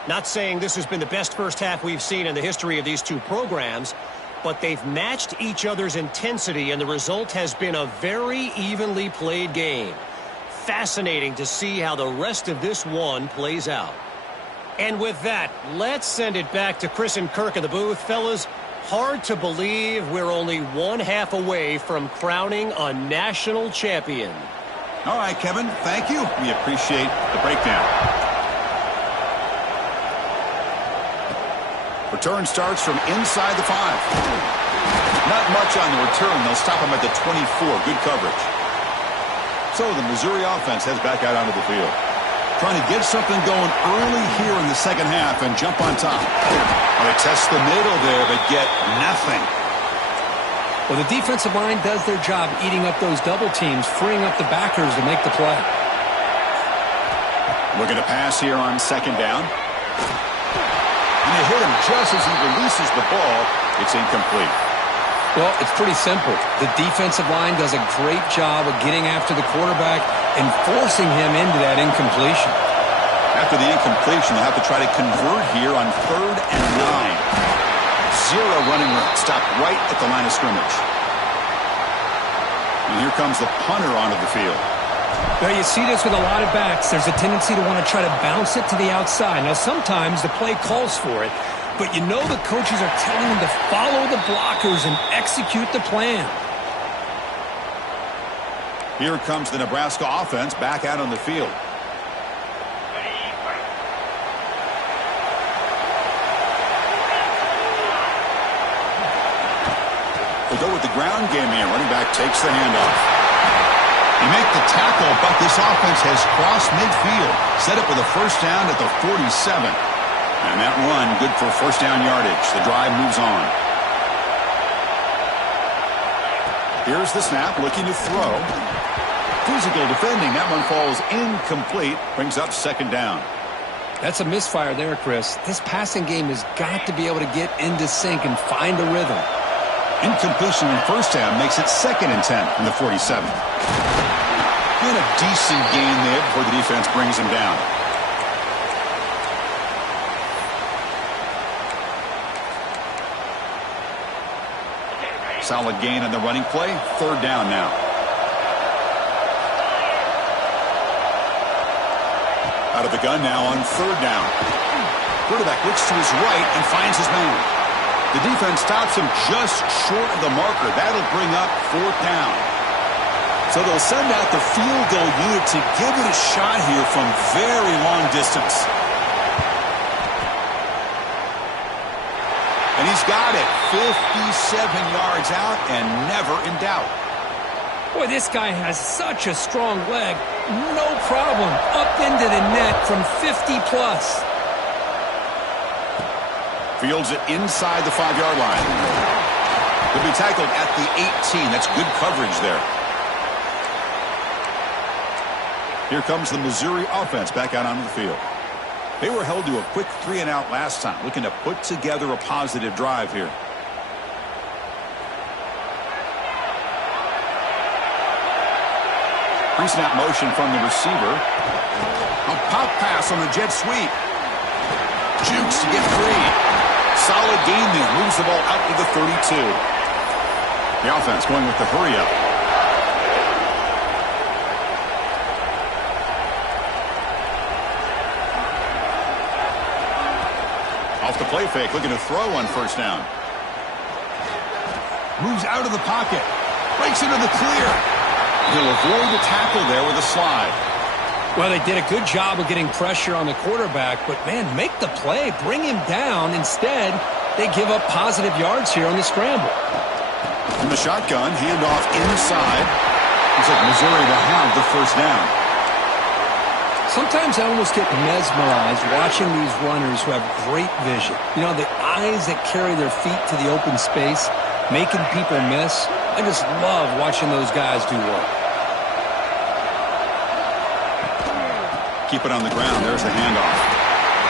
Not saying this has been the best first half we've seen in the history of these two programs, but they've matched each other's intensity, and the result has been a very evenly played game. Fascinating to see how the rest of this one plays out. And with that, let's send it back to Chris and Kirk in the booth. Fellas, hard to believe we're only one half away from crowning a national champion. All right, Kevin, thank you. We appreciate the breakdown. Return starts from inside the 5. Not much on the return. They'll stop him at the 24. Good coverage. So the Missouri offense heads back out onto the field. Trying to get something going early here in the second half and jump on top. Well, they test the middle there, but get nothing. Well, the defensive line does their job eating up those double teams, freeing up the backers to make the play. Looking to pass here on second down. And they hit him just as he releases the ball. It's incomplete. Well, it's pretty simple. The defensive line does a great job of getting after the quarterback and forcing him into that incompletion. After the incompletion, they'll have to try to convert here on 3rd and 9. Zero running room. Stopped right at the line of scrimmage. And here comes the punter onto the field. Well, you see this with a lot of backs. There's a tendency to want to try to bounce it to the outside. Now, sometimes the play calls for it, but you know the coaches are telling them to follow the blockers and execute the plan. Here comes the Nebraska offense back out on the field. They'll go with the ground game here. Running back takes the handoff. They make the tackle, but this offense has crossed midfield. Set up with a first down at the 47. And that run, good for first down yardage. The drive moves on. Here's the snap, looking to throw. Physical defending. That one falls incomplete. Brings up second down. That's a misfire there, Chris. This passing game has got to be able to get into sync and find a rhythm. Incompletion in first down makes it 2nd and 10 from the 47. And a decent gain there before the defense brings him down. Solid gain on the running play. 3rd down now. Out of the gun now on 3rd down. Quarterback looks to his right and finds his man. The defense stops him just short of the marker. That'll bring up 4th down. So they'll send out the field goal unit to give it a shot here from very long distance. And he's got it. 57 yards out and never in doubt. Boy, this guy has such a strong leg. No problem. Up into the net from 50-plus. Fields it inside the 5-yard line. He'll be tackled at the 18. That's good coverage there. Here comes the Missouri offense back out onto the field. They were held to a quick 3-and-out last time, looking to put together a positive drive here. Pre-snap motion from the receiver. A pop pass on the jet sweep. Jukes to get free. Solid gain there. Moves the ball out to the 32. The offense going with the hurry up. Off the play fake, looking to throw on first down. Moves out of the pocket. Breaks into the clear. He'll avoid the tackle there with a slide. Well, they did a good job of getting pressure on the quarterback, but, man, make the play. Bring him down. Instead, they give up positive yards here on the scramble. From the shotgun, handoff inside. Looks like Missouri will have the first down. Sometimes I almost get mesmerized watching these runners who have great vision. You know, the eyes that carry their feet to the open space, making people miss. I just love watching those guys do work. Keep it on the ground. There's the handoff.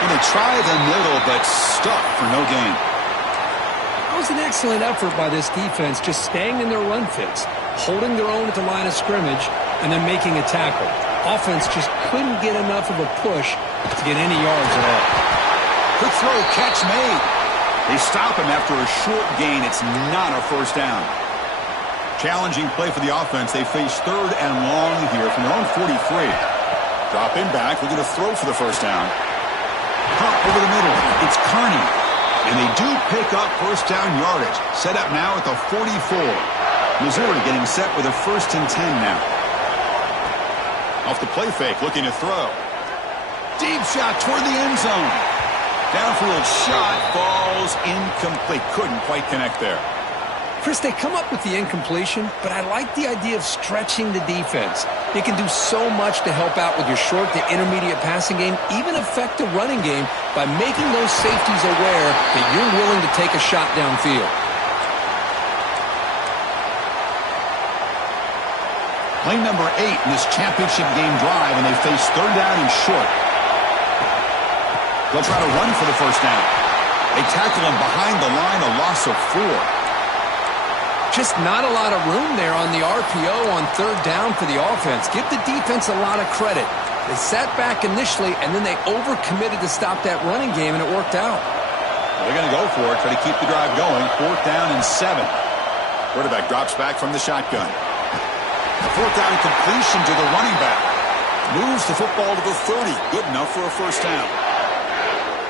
And they try the middle, but stuck for no gain. That was an excellent effort by this defense, just staying in their run fits, holding their own at the line of scrimmage, and then making a tackle. Offense just couldn't get enough of a push to get any yards at all. Good throw, catch made. They stop him after a short gain. It's not a first down. Challenging play for the offense. They face 3rd and long here from their own 43. Dropping back, looking to throw for the first down. Pump over the middle. It's Kearney. And they do pick up first down yardage. Set up now at the 44. Missouri getting set with a 1st and 10 now. Off the play fake, looking to throw. Deep shot toward the end zone. Downfield shot falls incomplete. Couldn't quite connect there. Chris, they come up with the incompletion, but I like the idea of stretching the defense. They can do so much to help out with your short to intermediate passing game, even affect the running game by making those safeties aware that you're willing to take a shot downfield. Play number 8 in this championship game drive, and they face 3rd down and short. They'll try to run for the first down. They tackle him behind the line, a loss of 4. Just not a lot of room there on the RPO on 3rd down for the offense. Give the defense a lot of credit. They sat back initially, and then they overcommitted to stop that running game, and it worked out. They're going to go for it, try to keep the drive going. 4th down and 7. Quarterback drops back from the shotgun. A 4th down completion to the running back. Moves the football to the 30. Good enough for a first down.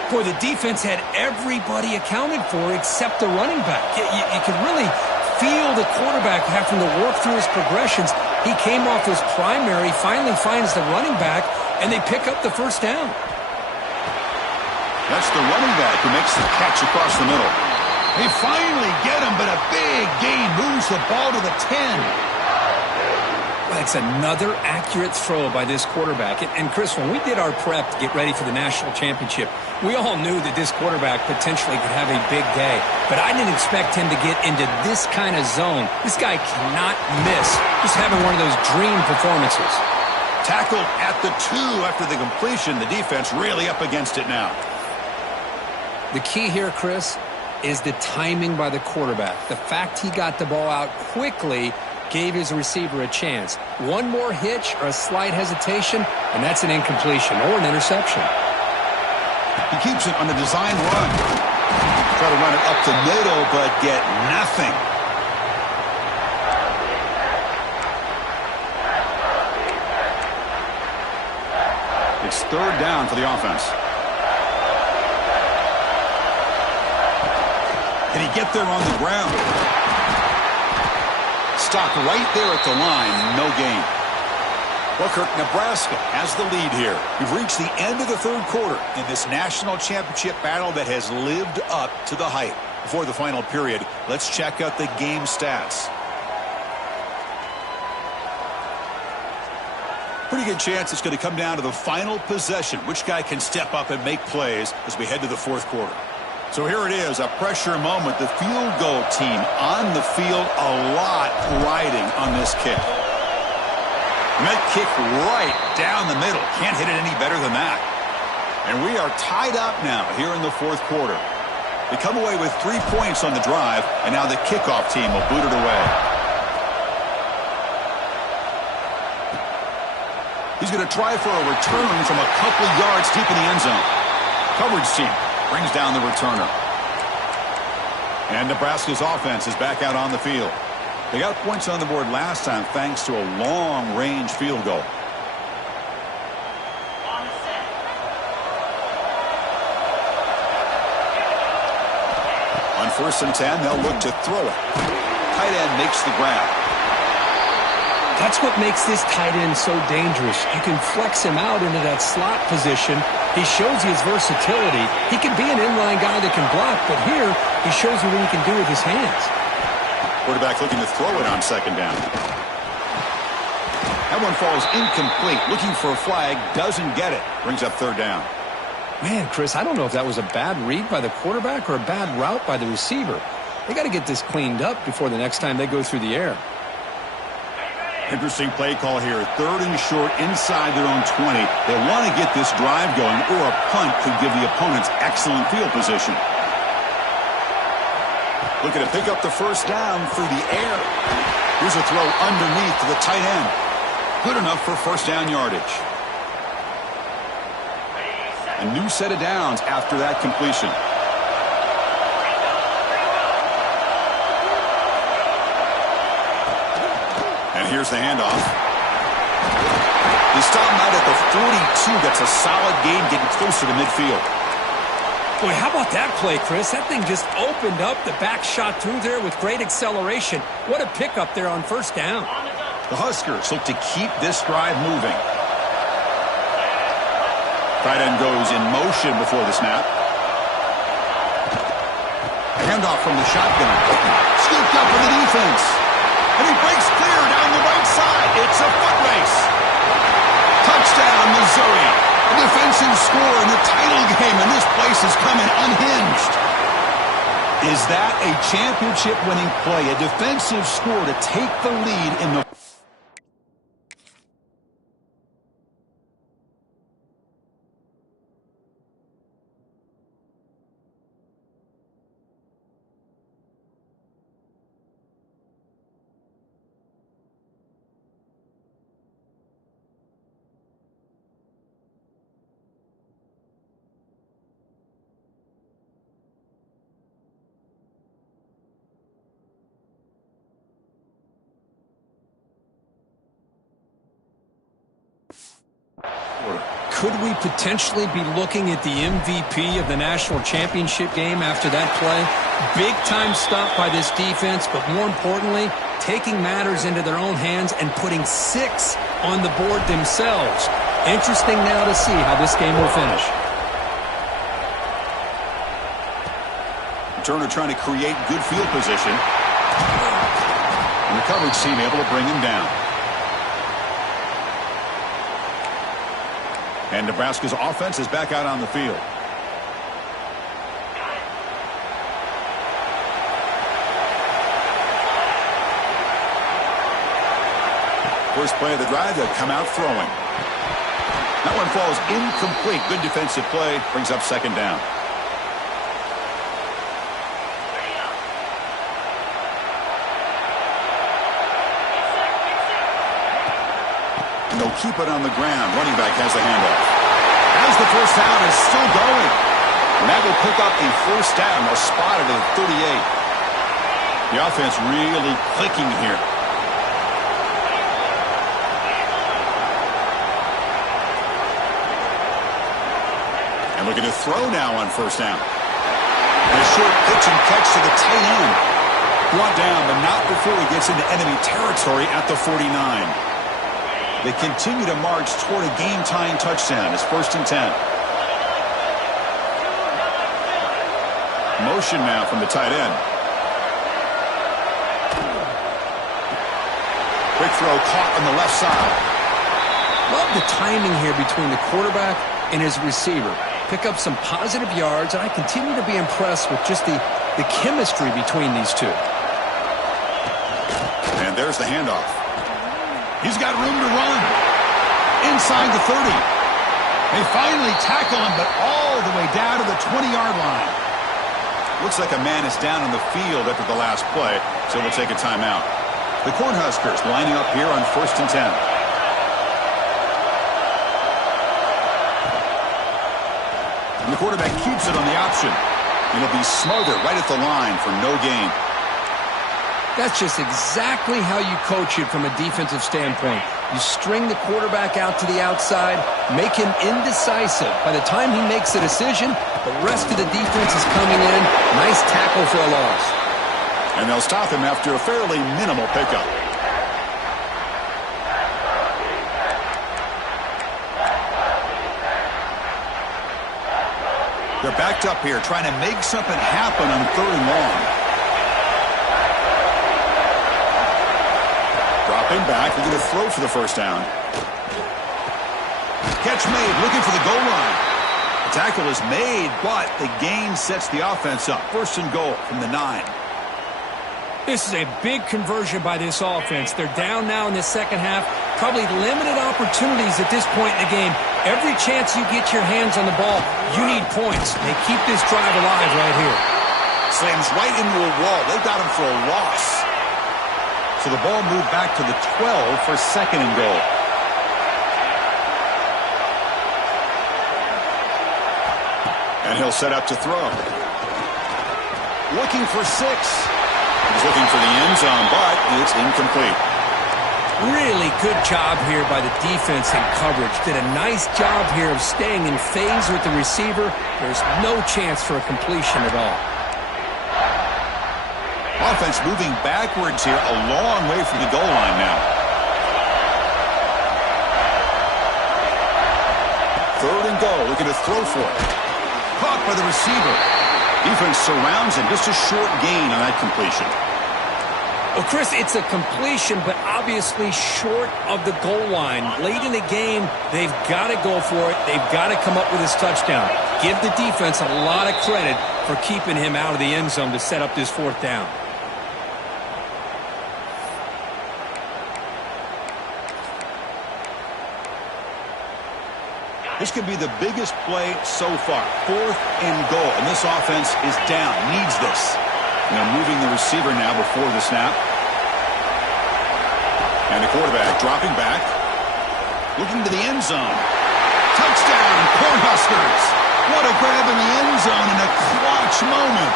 Boy, the defense had everybody accounted for except the running back. You could really feel the quarterback having to work through his progressions. He came off his primary, finally finds the running back, and they pick up the first down. That's the running back who makes the catch across the middle. They finally get him, but a big gain moves the ball to the 10. That's another accurate throw by this quarterback. And Chris, when we did our prep to get ready for the national championship, we all knew that this quarterback potentially could have a big day. But I didn't expect him to get into this kind of zone. This guy cannot miss. Just having one of those dream performances. Tackled at the 2 after the completion. The defense really up against it now. The key here, Chris, is the timing by the quarterback. The fact he got the ball out quickly gave his receiver a chance. One more hitch or a slight hesitation, and that's an incompletion or an interception. He keeps it on the design run. Try to run it up the middle, but get nothing. It's 3rd down for the offense. Can he get there on the ground? Stopped right there at the line. No gain. Booker, Nebraska has the lead here. We've reached the end of the 3rd quarter in this national championship battle that has lived up to the hype. Before the final period, let's check out the game stats. Pretty good chance it's going to come down to the final possession. Which guy can step up and make plays as we head to the 4th quarter. So here it is, a pressure moment. The field goal team on the field, a lot riding on this kick. And that kick right down the middle. Can't hit it any better than that. And we are tied up now here in the 4th quarter. They come away with 3 points on the drive, and now the kickoff team will boot it away. He's going to try for a return from a couple yards deep in the end zone. Coverage team brings down the returner. And Nebraska's offense is back out on the field. They got points on the board last time thanks to a long-range field goal. On 1st and 10, they'll look to throw it. Tight end makes the grab. That's what makes this tight end so dangerous. You can flex him out into that slot position. He shows you his versatility. He can be an inline guy that can block, but here he shows you what he can do with his hands. Quarterback looking to throw it on 2nd down. That one falls incomplete. Looking for a flag, doesn't get it. Brings up 3rd down. Man, Chris, I don't know if that was a bad read by the quarterback or a bad route by the receiver. They got to get this cleaned up before the next time they go through the air. Interesting play call here. 3rd and short inside their own 20. They want to get this drive going, or a punt could give the opponents excellent field position. Looking to pick up the first down through the air. Here's a throw underneath to the tight end. Good enough for first down yardage. A new set of downs after that completion. And here's the handoff. They stop him out at the 42. That's a solid gain getting closer to midfield. Boy, how about that play, Chris? That thing just opened up. The back shot through there with great acceleration. What a pickup there on 1st down. The Huskers look to keep this drive moving. Tight end goes in motion before the snap. A handoff from the shotgun. Scooped up for the defense. And he breaks clear down the right side. It's a foot race. Touchdown, Missouri. A defensive score in the title game, and this place is coming unhinged. Is that a championship-winning play? A defensive score to take the lead in the could we potentially be looking at the MVP of the national championship game after that play? Big-time stop by this defense, but more importantly, taking matters into their own hands and putting 6 on the board themselves. Interesting now to see how this game will finish. Turner trying to create good field position. And the coverage team able to bring him down. And Nebraska's offense is back out on the field. First play of the drive, they'll come out throwing. That one falls incomplete. Good defensive play. Brings up second down. And they'll keep it on the ground. Running back has the handoff. As the first down is still going. And that will pick up a first down. They'll spot it at 38. The offense really clicking here. And looking to throw now on first down. And a short pitch and catch to the tight end. Brought down, but not before he gets into enemy territory at the 49. They continue to march toward a game-tying touchdown. It's 1st and 10. Motion now from the tight end. Quick throw caught on the left side. Love the timing here between the quarterback and his receiver. Pick up some positive yards, and I continue to be impressed with just the chemistry between these two. And there's the handoff. He's got room to run. Inside the 30. They finally tackle him, but all the way down to the 20-yard line. Looks like a man is down on the field after the last play, so we'll take a timeout. The Cornhuskers lining up here on 1st and 10. And the quarterback keeps it on the option. It'll be smothered right at the line for no gain. That's just exactly how you coach it from a defensive standpoint. You string the quarterback out to the outside, make him indecisive. By the time he makes a decision, the rest of the defense is coming in. Nice tackle for a loss. And they'll stop him after a fairly minimal pickup. They're backed up here trying to make something happen on 3rd and long. Dropping back, they're going to throw for the first down. Catch made, looking for the goal line. The tackle is made, but the gain sets the offense up. 1st and goal from the 9. This is a big conversion by this offense. They're down now in the second half. Probably limited opportunities at this point in the game. Every chance you get your hands on the ball, you need points. They keep this drive alive right here. Slams right into a wall. They've got him for a loss. So the ball moved back to the 12 for 2nd and goal. And he'll set up to throw. Looking for 6. He's looking for the end zone, but it's incomplete. Really good job here by the defense in coverage. Did a nice job here of staying in phase with the receiver. There's no chance for a completion at all. Offense moving backwards here, a long way from the goal line now. 3rd and goal, looking to throw for it. Caught by the receiver. Defense surrounds him, just a short gain on that completion. Well, Chris, it's a completion, but obviously short of the goal line. Late in the game, they've got to go for it. They've got to come up with this touchdown. Give the defense a lot of credit for keeping him out of the end zone to set up this 4th down. This could be the biggest play so far. 4th and goal, and this offense is down, needs this. Now moving the receiver now before the snap. And the quarterback dropping back. Looking to the end zone. Touchdown, Cornhuskers. What a grab in the end zone in a clutch moment.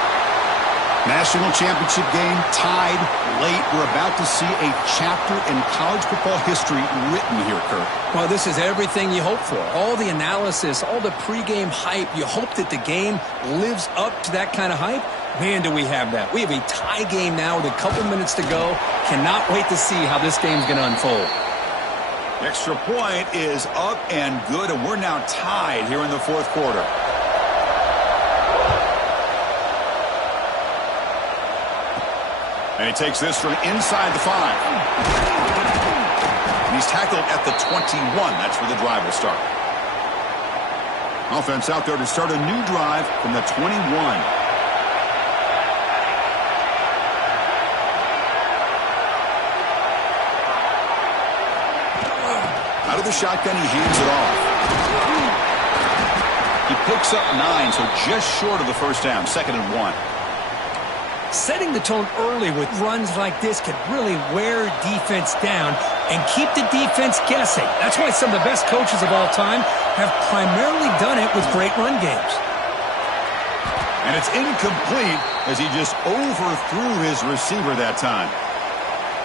National championship game tied late. We're about to see a chapter in college football history written here, Kurt. Well, this is everything you hope for. All the analysis, all the pregame hype. You hope that the game lives up to that kind of hype. Man, do we have that. We have a tie game now with a couple minutes to go. Cannot wait to see how this game's going to unfold. Extra point is up and good, and we're now tied here in the fourth quarter. And he takes this from inside the 5. And he's tackled at the 21. That's where the drive will start. Offense out there to start a new drive from the 21. Out of the shotgun, he hands it off. He picks up 9, so just short of the first down. 2nd and 1. Setting the tone early with runs like this could really wear defense down and keep the defense guessing. That's why some of the best coaches of all time have primarily done it with great run games. And it's incomplete as he just overthrew his receiver that time.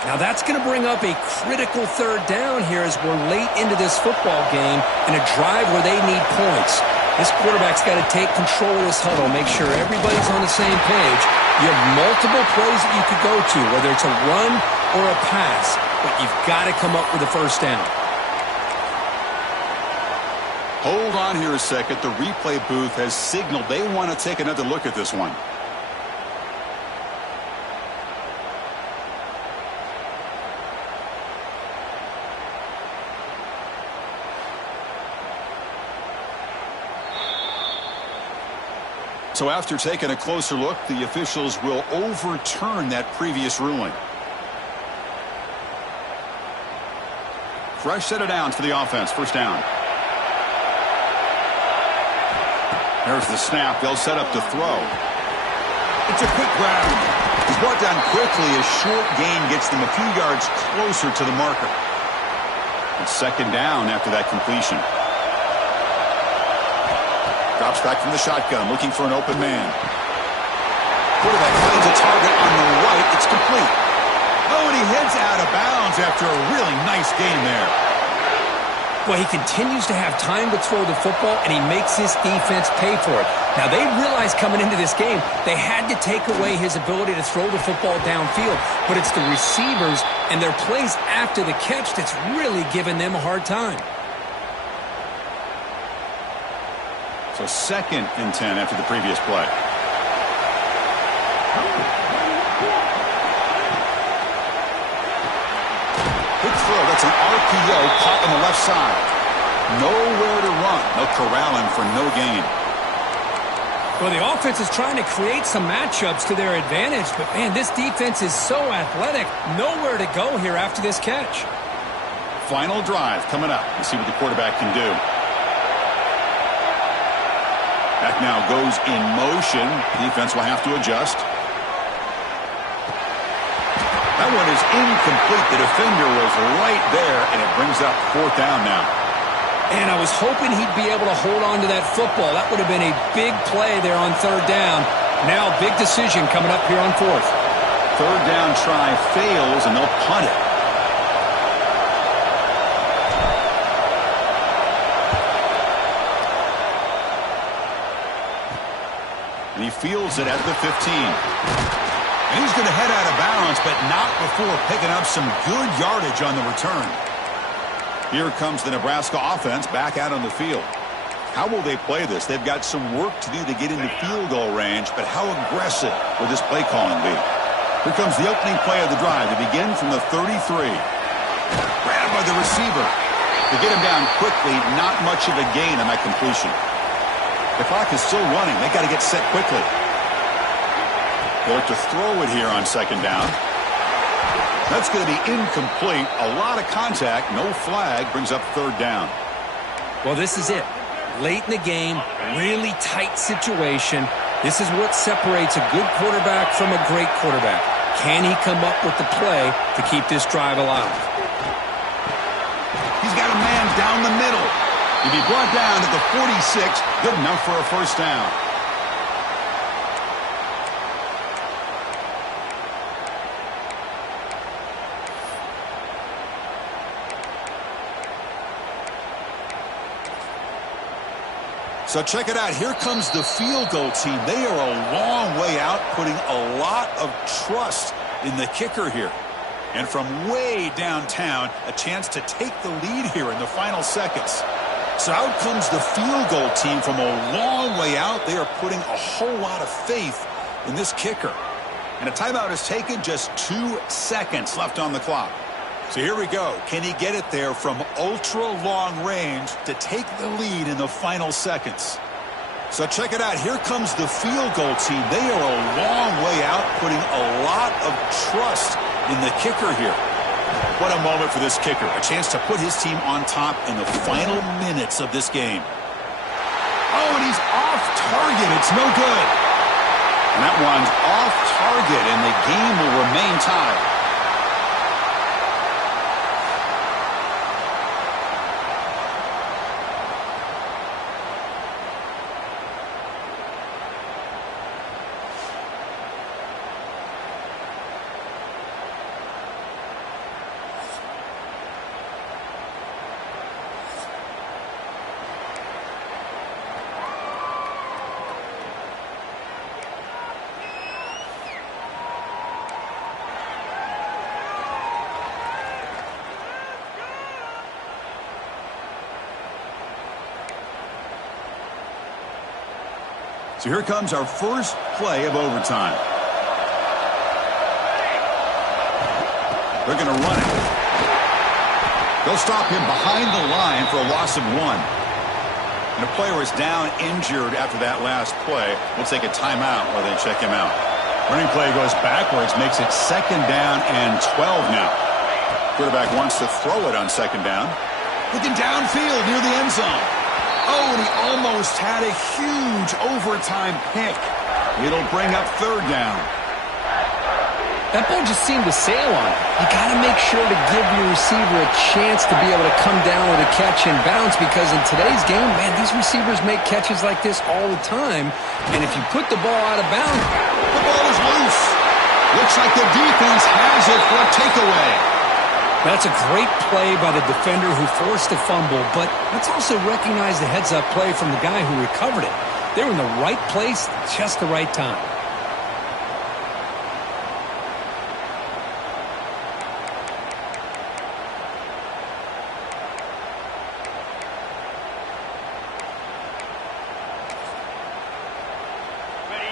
Now that's going to bring up a critical 3rd down here as we're late into this football game in a drive where they need points. This quarterback's got to take control of this huddle, make sure everybody's on the same page. You have multiple plays that you could go to, whether it's a run or a pass, but you've got to come up with a first down. Hold on here a second. The replay booth has signaled they want to take another look at this one. So after taking a closer look, the officials will overturn that previous ruling. Fresh set of downs for the offense. First down. There's the snap. They'll set up to throw. It's a quick grab. He's brought down quickly. A short gain gets them a few yards closer to the marker. It's 2nd down after that completion. Drops back from the shotgun, looking for an open man. Quarterback finds a target on the right. It's complete. Oh, and he heads out of bounds after a really nice game there. Well, he continues to have time to throw the football, and he makes his defense pay for it. Now, they realized coming into this game they had to take away his ability to throw the football downfield, but it's the receivers and their plays after the catch that's really giving them a hard time. So 2nd and 10 after the previous play. Quick throw. That's an RPO caught on the left side. Nowhere to run. They'll corral him for no gain. Well, the offense is trying to create some matchups to their advantage, but, man, this defense is so athletic. Nowhere to go here after this catch. Final drive coming up. Let's see what the quarterback can do. Back now goes in motion. Defense will have to adjust. That one is incomplete. The defender was right there, and it brings up 4th down now. And I was hoping he'd be able to hold on to that football. That would have been a big play there on 3rd down. Now, big decision coming up here on 4th. 3rd down try fails, and they'll punt it. And he fields it at the 15. And he's going to head out of bounds, but not before picking up some good yardage on the return. Here comes the Nebraska offense back out on the field. How will they play this? They've got some work to do to get into field goal range, but how aggressive will this play calling be? Here comes the opening play of the drive. They begin from the 33. Grabbed by the receiver. To get him down quickly, not much of a gain on that completion. The clock is still running. They got to get set quickly. They look to throw it here on 2nd down. That's going to be incomplete. A lot of contact. No flag. Brings up 3rd down. Well, this is it. Late in the game, really tight situation. This is what separates a good quarterback from a great quarterback. Can he come up with the play to keep this drive alive? He's got a man down the middle. He'll be brought down at the 46. Good enough for a first down. So check it out. Here comes the field goal team. They are a long way out, putting a lot of trust in the kicker here. And from way downtown, a chance to take the lead here in the final seconds. So out comes the field goal team from a long way out. They are putting a whole lot of faith in this kicker. And a timeout is taken, just 2 seconds left on the clock. So here we go. Can he get it there from ultra-long range to take the lead in the final seconds? So check it out. Here comes the field goal team. They are a long way out, putting a lot of trust in the kicker here. What a moment for this kicker. A chance to put his team on top in the final minutes of this game. Oh, and he's off target. It's no good. And that one's off target, and the game will remain tied. So here comes our first play of overtime. They're going to run it. They'll stop him behind the line for a loss of 1. And a player is down injured after that last play. We'll take a timeout while they check him out. Running play goes backwards, makes it 2nd down and 12 now. Quarterback wants to throw it on 2nd down. Looking downfield near the end zone. Oh, and he almost had a huge overtime pick. It'll bring up 3rd down. That ball just seemed to sail on it. You got to make sure to give your receiver a chance to be able to come down with a catch and bounce, because in today's game, man, these receivers make catches like this all the time. And if you put the ball out of bounds, the ball is loose. Looks like the defense has it for a takeaway. That's a great play by the defender who forced the fumble, but let's also recognize the heads-up play from the guy who recovered it. They were in the right place, just the right time.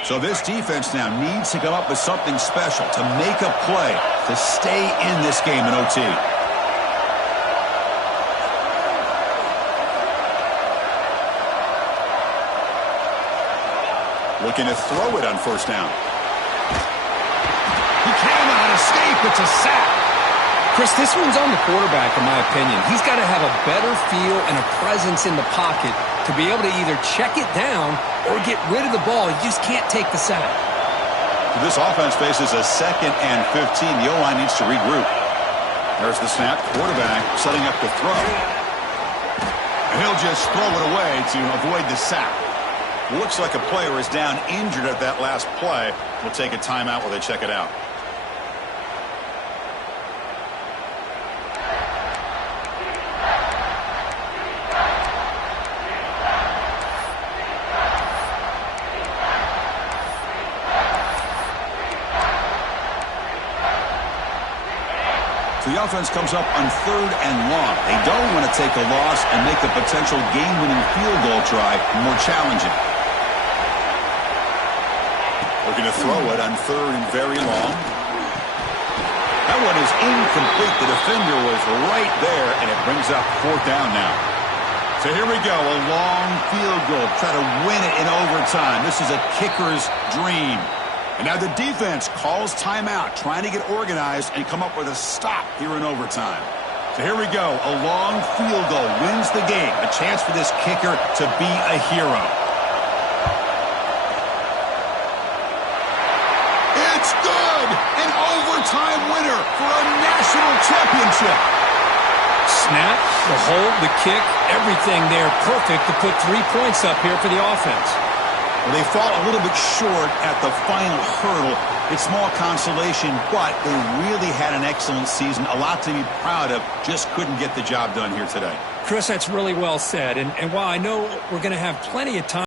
So this defense now needs to come up with something special to make a play to stay in this game in OT. Looking to throw it on 1st down. He cannot escape. It's a sack. Chris, this one's on the quarterback, in my opinion. He's got to have a better feel and a presence in the pocket to be able to either check it down or get rid of the ball. You just can't take the sack. So this offense faces a 2nd and 15. The O-line needs to regroup. There's the snap. Quarterback setting up to throw. And he'll just throw it away to avoid the sack. Looks like a player is down injured at that last play. We'll take a timeout while they check it out. The offense comes up on 3rd and long. They don't want to take a loss and make the potential game-winning field goal try more challenging. We're going to throw it on 3rd and very long. That one is incomplete. The defender was right there, and it brings up 4th down now. So here we go, a long field goal. Try to win it in overtime. This is a kicker's dream. And now the defense calls timeout, trying to get organized and come up with a stop here in overtime. So here we go. A long field goal wins the game. A chance for this kicker to be a hero. It's good! An overtime winner for a national championship. Snap, the hold, the kick, everything there perfect to put 3 points up here for the offense. Well, they fall a little bit short at the final hurdle. It's small consolation, but they really had an excellent season. A lot to be proud of. Just couldn't get the job done here today. Chris, that's really well said. And while I know we're going to have plenty of time